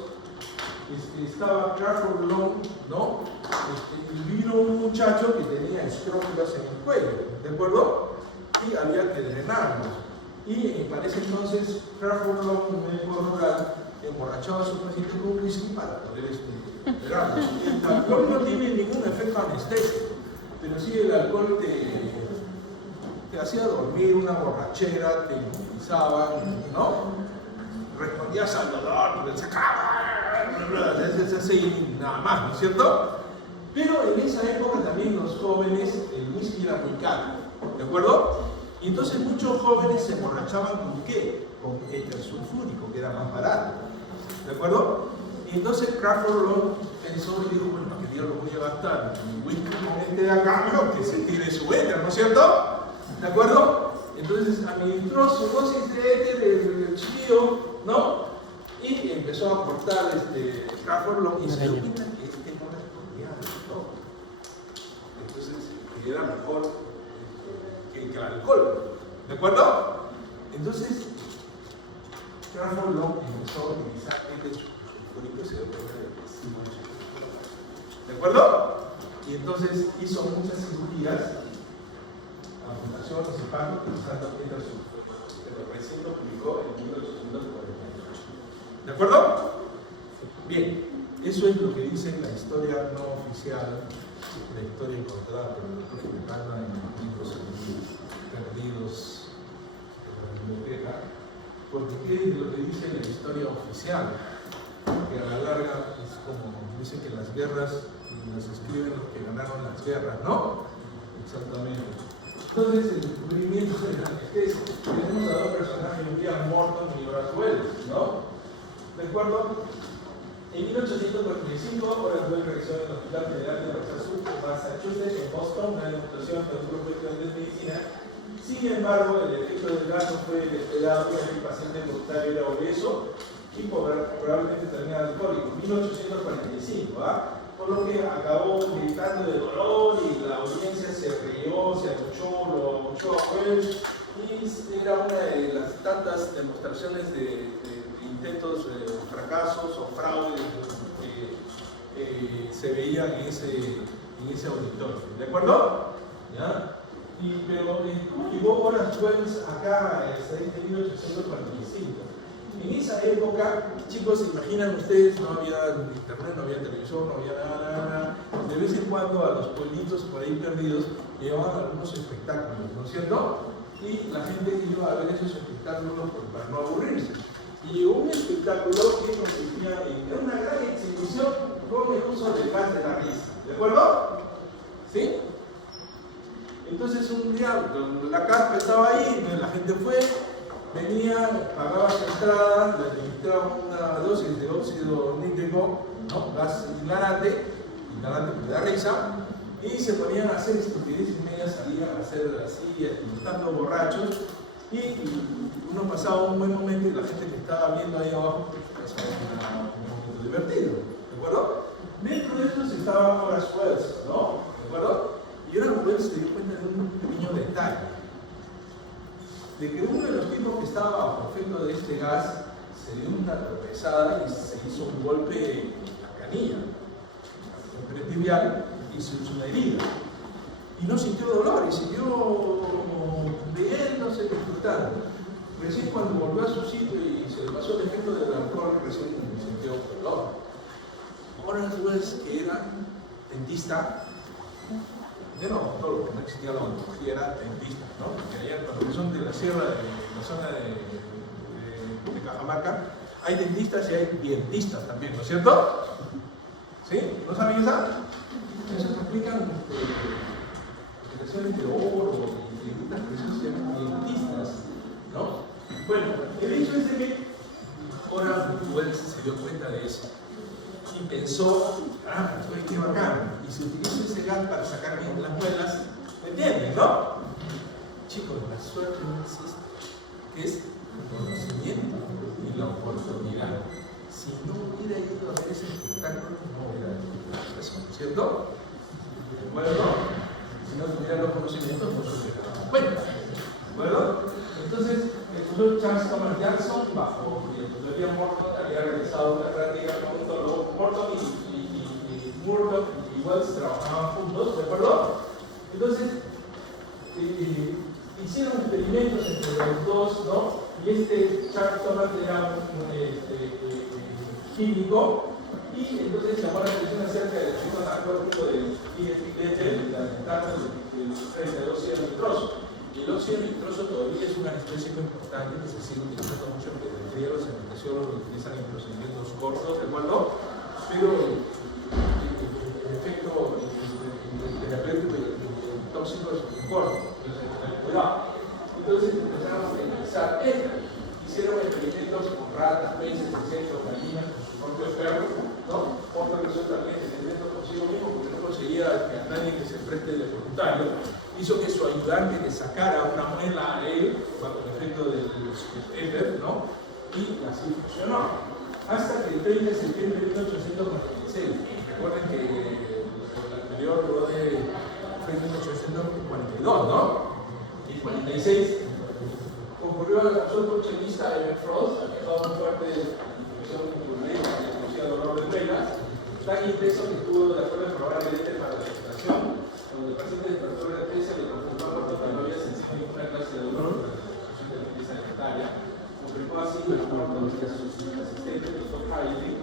estaba Crawford Long, ¿no? Y vino un muchacho que tenía escrófulas en el cuello, ¿de acuerdo? Y había que drenarlos. Y para ese entonces Crawford Long, un médico rural, emborrachaba a su paciente con whisky para poder liberarlos. El alcohol no tiene ningún efecto anestésico, pero sí el alcohol te hacía dormir, una borrachera, te hipnotizaba, ¿no? Respondías al dolor, te sacaba, es así, nada más, ¿no es cierto? Pero en esa época también los jóvenes, el whisky era muy caro, ¿de acuerdo? Y entonces muchos jóvenes se emborrachaban con ¿qué? Con éter sulfúrico, que era más barato, ¿de acuerdo? Y entonces Crawford Long pensó y dijo, bueno, ¿para qué Dios lo voy a gastar? Mi whisky con este de acá, mejor que se tire su éter, ¿no es cierto? ¿De acuerdo? Entonces administró su dosis de éter, el chiquillo, ¿no? Y empezó a cortar Crawford Long y se dio cuenta que no respondía del todo. Entonces, que era mejor que el alcohol. ¿De acuerdo? Entonces, Crawford Long empezó a utilizar éter sulfúrico y se dio cuenta de que sí, ¿de acuerdo? Y entonces hizo muchas cirugías, amputaciones y partos utilizando éter sulfúrico. Pero recién lo publicó en 1848. ¿De acuerdo? Bien, eso es lo que dice la historia no oficial, la historia encontrada por el Dr. Fontana en libros perdidos en la biblioteca, porque ¿qué es lo que dice la historia oficial? Que a la larga es como dicen que las guerras las escriben los que ganaron las guerras, ¿no? Exactamente. Entonces, el descubrimiento de la anestesia. Tenemos a dos personajes, William Morton y Horace Wells, ¿no? ¿De acuerdo? En 1845, Horace Wells regresó en el Hospital Federal de Massachusetts, en Boston, una demostración de un grupo de estudiantes de medicina. Sin embargo, el efecto del gas no fue el esperado, ya que el paciente voluntario era obeso y probablemente también alcohólico. 1845, ¿ah? Por lo que acabó gritando de dolor y la audiencia se rió, se abuchó, lo abuchó a Wells, y era una de las tantas demostraciones de intentos, fracasos o fraudes que se veían en ese auditorio. ¿De acuerdo? ¿Ya? Pero ¿cómo llegó Horace Wells acá en 1845? En esa época, chicos, se imaginan ustedes, no había internet, no había televisión, no había nada. De vez en cuando a los pueblitos por ahí perdidos llevaban algunos espectáculos, ¿no es cierto? Y la gente iba a ver esos espectáculos para no aburrirse. Y llegó un espectáculo que consistía en una gran exhibición con el uso del gas de la risa. ¿De acuerdo? ¿Sí? Entonces un día la carpa estaba ahí, la gente fue, venía, pagaba su entrada, le administraba una dosis de óxido nítrico, ¿no? Gas hilarante que da risa, y se ponían a hacer estupideces media, salían a hacer así, estando borrachos, y uno pasaba un buen momento y la gente que estaba viendo ahí abajo pasaba un momento divertido, ¿de acuerdo? Dentro de estos estaba Horace Wells, ¿no? ¿De acuerdo? Y Horace Wells se dio cuenta de un pequeño detalle, de que uno de los tipos que estaba bajo efecto de este gas se dio una tropezada y se hizo un golpe en la canilla, un pretibial, y se hizo una herida. Y no sintió dolor y siguió riéndose, disfrutando. Recién cuando volvió a su sitio y se le pasó el efecto del alcohol, recién sintió dolor. Horace Wells, que era dentista, era odontólogo, no existía la odontología, era dentista, ¿no? Que allá cuando son de la sierra, de la zona de Cajamarca, hay dentistas y hay dientistas también, ¿no es cierto? ¿Sí? ¿No saben esa? Eso se aplican expresiones de oro y figuras que eso se llaman dientistas, ¿no? Bueno, el hecho es de que Horace Wells se dio cuenta de eso y pensó, estoy aquí bacán, y si utilizo ese gas para sacar bien las muelas, ¿me entienden, no? Chicos, la suerte no existe, que es el conocimiento y la oportunidad. Si no hubiera ido a ver ese espectáculo, no hubiera ido eso, ¿cierto? Bueno, si no tuviera los conocimientos, no se hubiera dado cuenta, ¿de acuerdo? Entonces, el profesor Charles Thomas Jackson, bajo filosofía Morton, había realizado una práctica con un solo Morton y Murdoch y Wells trabajaban juntos, ¿de acuerdo? Entonces, hicieron experimentos entre los dos, ¿no? Y Charles Thomas era un químico, y entonces llamó la atención acerca de los mismos acuerdos del IFP, la ventaja del 32 nitroso. Y el óxido nitroso todavía es una especie muy importante que se sigue utilizando mucho en pediatría, los anestesiólogos lo utilizan en procedimientos cortos, ¿de acuerdo? Pero el efecto terapéutico y tóxico es muy corto. Entonces empezaron a utilizar hicieron experimentos con ratas, peces, insectos, gallinas, con sus propios perros, ¿no? Otro resultado también experimentos consigo mismo, porque no conseguía que a nadie que se preste de voluntario, hizo que su ayudante le sacara una muela a él, bajo el efecto del éter, ¿no? Y así funcionó. Hasta que el 30 de septiembre de 1846, recuerden que el anterior duró de 1842, ¿no? Y 46 ocurrió al absoluto chelista Evan Frost, que estaba muy fuerte de infección pulmonar, que producía dolor de venas, tan intenso que estuvo de acuerdo en probar el éter para la gestación, donde el paciente despertó de la tesis le confirmó a Roberto que no había sentido ninguna clase de dolor durante la gestación de la limpieza alimentaria. Confirmó así el aborto de su asistente, el Dr. Hailey,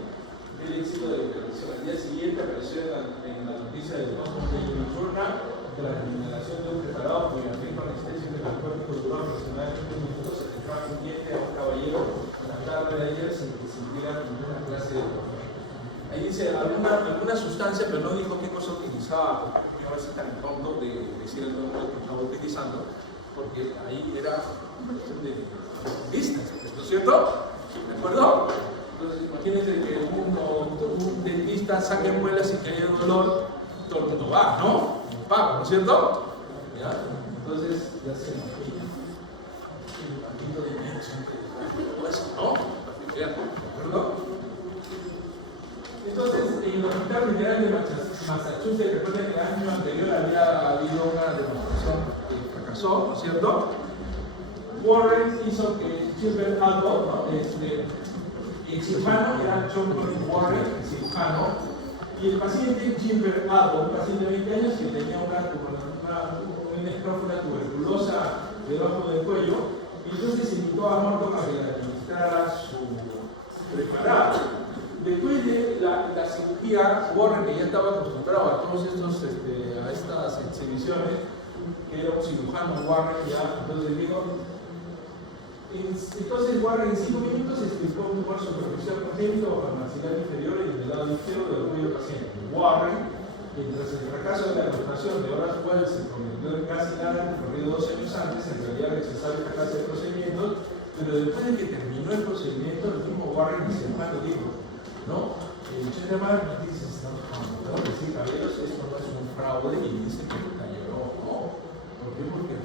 el éxito de la operación. Al día siguiente apareció en la noticia del Boston Daily Journal de la eliminación de un preparado cuya firma anestesia de narcótico duró aproximadamente 1 minuto, se entraba un diente a un caballero en la tarde de ayer sin que sintiera ninguna clase de dolor. Ahí dice alguna sustancia, pero no dijo qué cosa utilizaba, porque a veces tan tonto de decir el nombre que estaba utilizando, porque ahí era una cuestión de vistas, ¿no es cierto? ¿De acuerdo? Entonces imagínense que un dentista saque muelas y que haya dolor, todo el mundo va, ¿no? Pago, ¿no es cierto? ¿Ya? Entonces, ya se imagina. Un poquito de hueso, ¿no? ¿De acuerdo? Entonces, en el Hospital Federal de Massachusetts, recuerden que el año anterior había habido una demostración que fracasó, ¿no es cierto? Warren hizo que Gilbert Abbott, ¿no? El cirujano era John Warren, el cirujano. Y el paciente Gilbert Abbott, un paciente de 20 años que tenía una necrófila tuberculosa debajo del cuello, y entonces invitó a Morton a que le administrara su preparado. Después de la cirugía, Warren, que ya estaba acostumbrado a todos a estas exhibiciones, que era un cirujano Warren ya, entonces digo, entonces Warren en 5 minutos explicó un tumor superficial congénito bajo el maxilar inferior y en el lado izquierdo del cuello del paciente. Warren, que tras el fracaso de la demostración de horas Wells se convirtió en casi nada recorrido 2 años antes, en realidad rechazaba esta clase de procedimientos, pero después de que terminó el procedimiento, el mismo Warren dice, hermano, dijo, ¿no? El gentleman me dice, ¿no? Decir, caballeros, esto no es un fraude, y dice que cayó, ¿no? ¿Por qué? Porque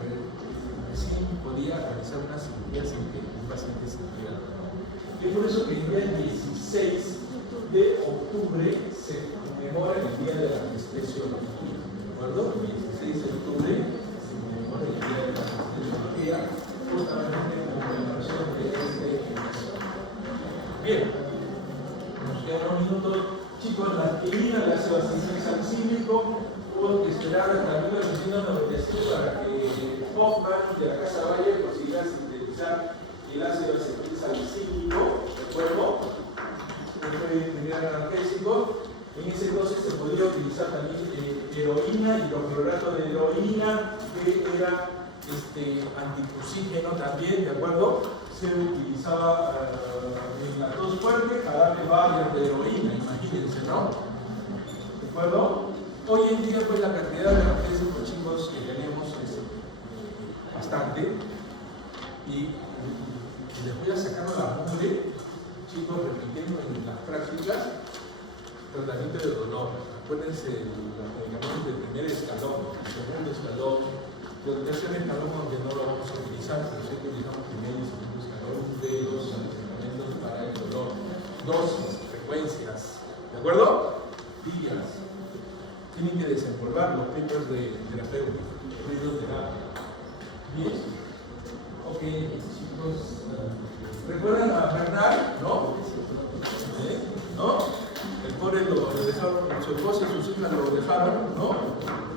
sí podía realizar una cirugía sin que un paciente se sintiera dolor. Y es por eso que el día 16 de octubre se conmemora el Día de la Anestesiología, ¿de acuerdo? El 16 de octubre se conmemora el Día de la Anestesiología, justamente en conmemoración de este inicio. Bien, nos quedan unos minutos. Chicos, la aspirina, el ácido salicílico, hubo que esperar hasta 1997 para que Hoffman de la Casa Valle consiguiera sintetizar el ácido salicílico, ¿de acuerdo? Fue el primer analgésico. En ese entonces se podía utilizar también heroína, hidroclorato de heroína, que era antitusígeno también, ¿de acuerdo? Se utilizaba en la tos fuerte a darle varias de heroína, imagínense, ¿no? ¿De acuerdo? Hoy en día, pues la cantidad de analgésicos, chicos, que tenemos es bastante, y les voy a sacar la mugre, chicos, repitiendo en las prácticas, tratamiento de dolor. Acuérdense los medicamentos del primer escalón, el segundo escalón, el tercer escalón, aunque no lo vamos a utilizar, pero sí utilizamos primero y segundo escalón de los medicamentos para el dolor. Dosis, frecuencias, ¿de acuerdo? Días. Tienen que desempolvar los papers de terapéutica, de terapia. Bien. Ok, ¿Recuerdan a Bernard? ¿No? ¿No? El pobre lo dejaron, su esposa y sus hijas lo dejaron, ¿no?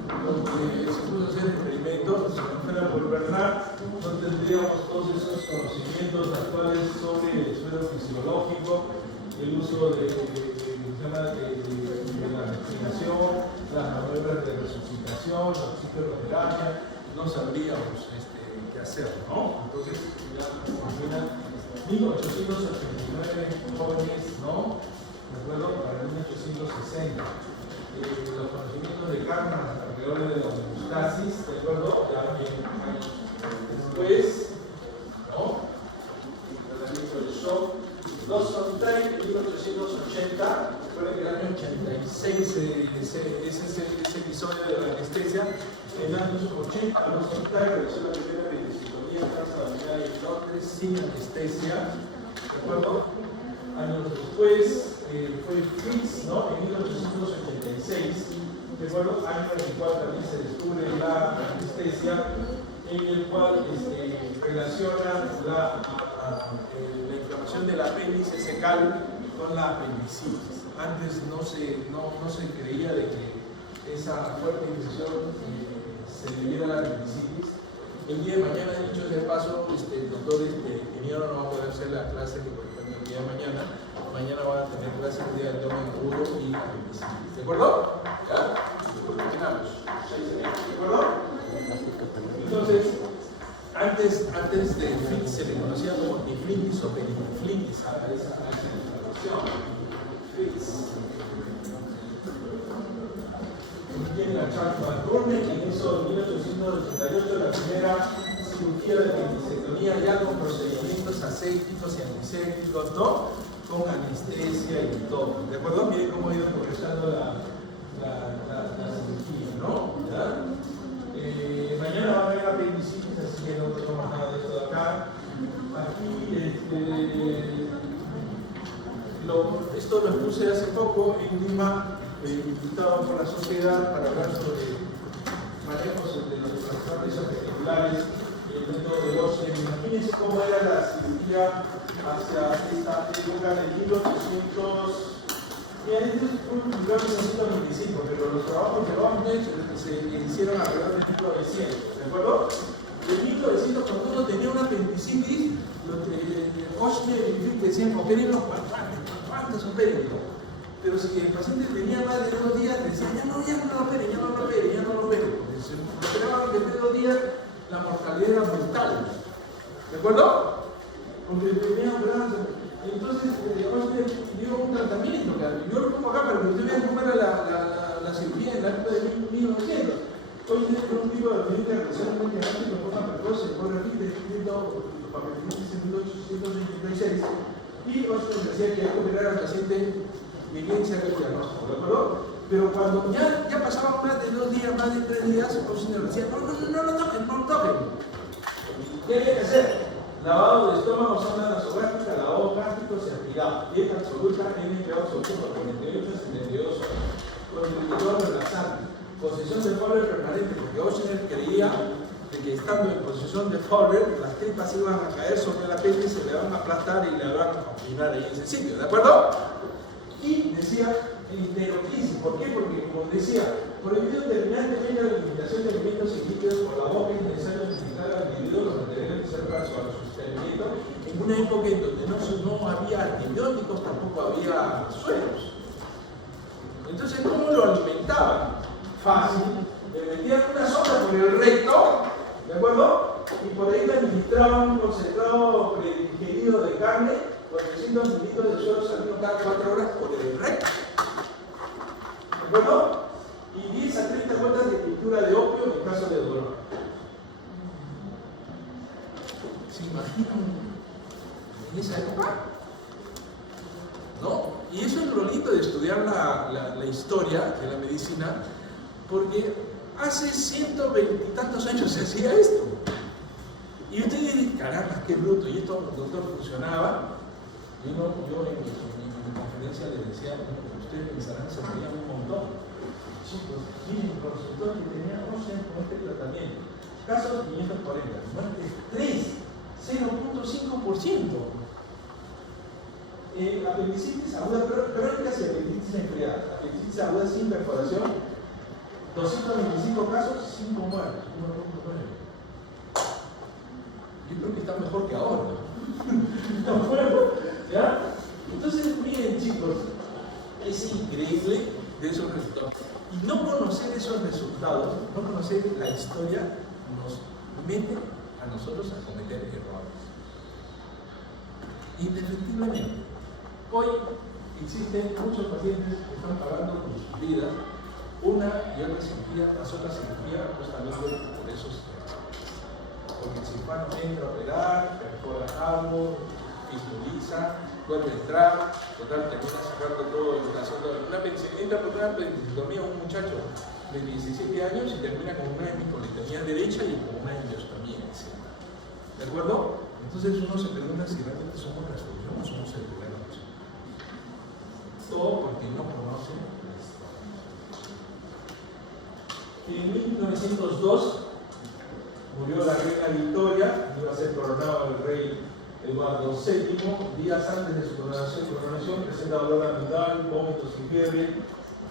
Porque se puso a hacer experimentos. Si no fuera por Bernard, no tendríamos todos esos conocimientos actuales sobre el suelo fisiológico, el uso de la respiración, las maniobras de resucitación, la psicoterapia. No sabríamos qué hacer, ¿no? Entonces, ya termina 1889, jóvenes, ¿no? ¿De acuerdo? Para 1860. Los conocimientos de Kahneman alrededor de la homeostasis, ¿de acuerdo? Ya vienen años después, ¿no? El tratamiento del shock. Dawson Type, 1880. Recuerden que el año 86 ese episodio de la anestesia. En el año 80, Dawson Type realizó la primera apendicectomía transabdominal en Londres sin anestesia. ¿De acuerdo? Años después fue Fritz, ¿no? En 1886. ¿De acuerdo? Año en el cual también se descubre la anestesia, en el cual relaciona la inflamación del apéndice secal con la apendicitis. Antes no se creía de que esa fuerte infección se debiera a la apendicitis. El día de mañana, dicho sea de paso, el doctor ingeniero no va a poder hacer la clase que corresponde el día de mañana. Mañana van a tener clase el día del abdomen agudo y apendicitis. ¿De acuerdo? ¿Ya? Continuamos. ¿De acuerdo? Entonces, antes de Fritz se le conocía como nefritis o peritonitis a esa inflamación. Fritz. Tiene la Charles Van Doorne, quien hizo en 1888 la primera cirugía de apendicectomía ya con procedimientos asépticos y antisépticos, ¿no? Con anestesia y todo. ¿De acuerdo? Miren cómo ha ido progresando la cirugía, ¿no? ¿Ya? Mañana va a haber apendicitis, así que no tomamos nada de esto de acá. Aquí, esto lo expuse hace poco en Lima, invitado por la sociedad para hablar sobre manejos de los trastornos articulares, el método de Osen. Imagínense cómo era la cirugía hacia esta época de 1800. Mira, este es un libro de 1925, pero los trabajos de Osen se hicieron alrededor de 1900, ¿de acuerdo? En 1900, cuando uno tenía una apendicitis, Oshner y Fick decían, opérenlo cuantos operen. Pero si el paciente tenía más de 2 días, decían, ya no lo operen. Porque si operaban después de 2 días, la mortalidad era brutal. ¿De acuerdo? Porque tenía operado. Entonces, Oshner dio un tratamiento, yo lo pongo acá para que ustedes vean cómo era la cirugía en la época de 1900. Hoy es un tipo de médica relacionalmente rápido, de forma precoz, se puede repetir describiendo los papeles en 1886. Y Oshner decía que hay que operar al paciente ni bien sea el diagnóstico, ¿de acuerdo? Pero cuando ya pasaban más de 2 días, más de 3 días, Oshner decía, no lo toquen. ¿Qué hay que hacer? Lavado de estómago, zona nasogástrica, lavado gástrico, se aspiraba. Dieta absoluta, NPA absoluto por 48 a 72 horas. Con el indicador relaxante. Posición de Fowler permanente, porque Oshner creía de que estando en posición de Fowler, las tripas iban a caer sobre el apéndice, le van a aplastar y le van a confinar ahí en ese sitio, ¿de acuerdo? Y decía enterocrisis. ¿Por qué? Porque, como decía, prohibido terminantemente la eliminación de alimentos y líquidos por la boca, es necesario suministrar al individuo los materiales que sirvan para su sostenimiento en una época en donde no había antibióticos, tampoco había sueros. Entonces, ¿cómo lo alimentaban? Fácil. Le metían una sonda por el recto, ¿de acuerdo? Y por ahí le administraban un concentrado predigerido de carne con 300 mililitros de suero salino cada 4 horas por el recto. ¿De acuerdo? Y 10 a 30 gotas de pintura de opio en caso de dolor. ¿Se imaginan en esa época? ¿No? Y eso es lo lindo de estudiar la historia de la medicina, porque hace 120 y tantos años se hacía esto. Y ustedes dicen, caramba, qué bruto, y esto, doctor, funcionaba. Yo en mi conferencia les decía, ustedes pensarán, se veían un montón. Chicos, miren, el consultor que tenía Oshner con este tratamiento. Casos 540, muertes 3, 0.5%. Apendicitis aguda crónica y apendicitis enfriada. Apendicitis aguda sin perforación, 225 casos, 5 muertes, 1.9. Yo creo que está mejor que ahora. ¿Ya? Entonces, miren chicos, es increíble de esos resultados. Y no conocer esos resultados, no conocer la historia, nos mete a nosotros a cometer errores. Indefectiblemente. Hoy existen muchos pacientes que están pagando con sus vidas una y otra cirugía tras otra cirugía justamente por esos errores. Porque el cirujano entra a operar, perfora algo, fistuliza, vuelve a entrar, total termina sacando todo el corazón. Entra por una apendicectomía un muchacho de 17 años y termina con una hemicolectomía derecha y con una ileostomía encima. ¿De acuerdo? Entonces uno se pregunta si realmente somos la solución o somos el problema. Todo porque no conoce la historia. En 1902 murió la reina Victoria, iba a ser coronado el rey Eduardo VII. Días antes de su coronación presenta dolor abdominal, vómitos y fiebre.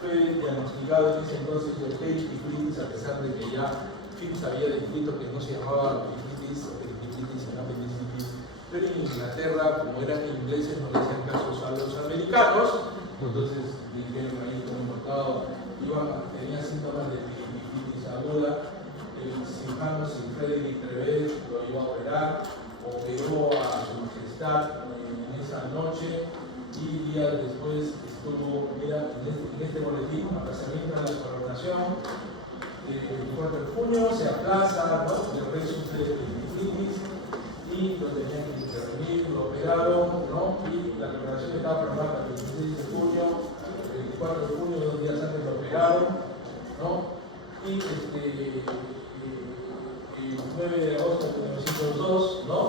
Fue diagnosticado en ese entonces de peritonitis, a pesar de que ya Phillips había descrito que no se llamaba peritonitis o peritonitis, sino apendicitis. Pero en Inglaterra, como eran ingleses, no le hacían caso a los americanos. Entonces dijeron ahí como importado, tenía síntomas de peritonitis aguda. El cirujano Sir Frederick Treves lo iba a operar, operó a su majestad en esa noche y días después estuvo, en este boletín, aplazamiento de la coronación. El 24 de junio se aplaza, ¿no? El rey sufre de peritonitis y lo tenían que intervenir, lo operaron, ¿no? Y la coronación estaba programada para el 16 de junio, el 24 de junio, 2 días antes lo operaron, ¿no? Y el 9 de agosto de 1902, ¿no?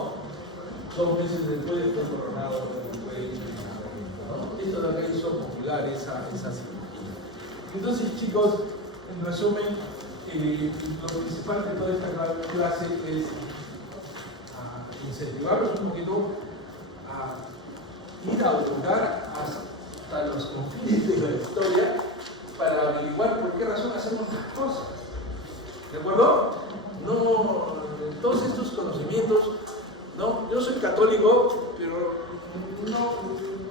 2 meses después fue coronado el rey, ¿no? Esto de acá hizo popular esa cirugía. Entonces, chicos, en resumen, lo principal de toda esta clase es incentivarlos un poquito a ir a buscar hasta los confines de la historia para averiguar por qué razón hacemos las cosas. ¿De acuerdo? No, todos estos conocimientos, ¿no? Yo soy católico, pero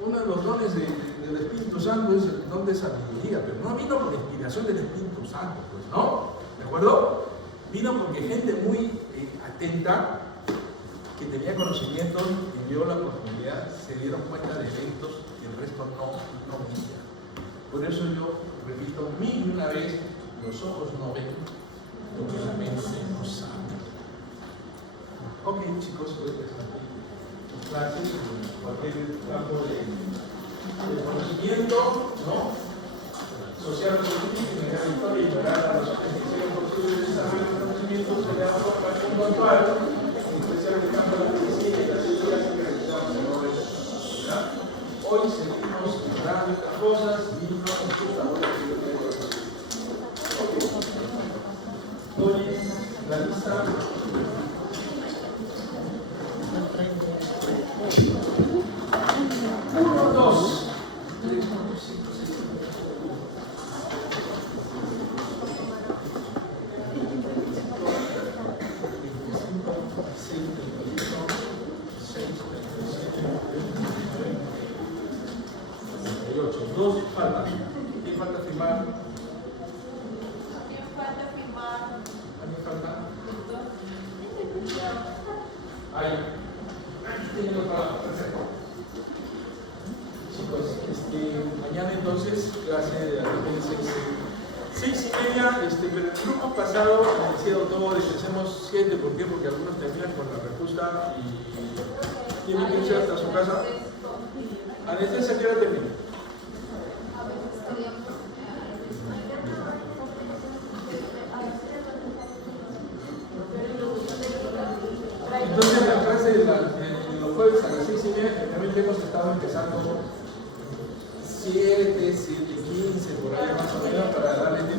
uno de los dones del Espíritu Santo es el don de sabiduría, pero no vino por inspiración del Espíritu Santo, pues, ¿no? ¿De acuerdo? Vino porque gente muy atenta, que tenía conocimiento y vio la oportunidad, se dieron cuenta de eventos que el resto no veía. Por eso yo repito 1001 vez, los ojos no ven, lo que la mente no sabe. Ok, chicos, voy a presentar clases en cualquier campo de conocimiento, ¿no? Social, político, generar historia y lograr a los que hicieron posible el desarrollo de conocimientos en la forma del mundo actual, en especial en el campo de la medicina y las ciencias que realizamos en el momento. Hoy seguimos hablando de estas cosas y no nos gusta ahora que yo tengo que decir. Doy la lista. 1, 2, 3, 4, 5, 6, 2 faltan. ¿Quién falta firmar? ¿A quién falta? Ahí. Tienen los trabajos, perfecto. Chicos, mañana entonces, clase de la 6:30, pero el grupo pasado me decía doctor, empecemos 7, ¿por qué? Porque algunos terminan con la respuesta y tienen que irse hasta su casa. Anestesia, ¿qué hora termina? Entonces la clase de los jueves a las 6:30, generalmente hemos estado empezando 7, 7:15, por ahí más o menos, para darle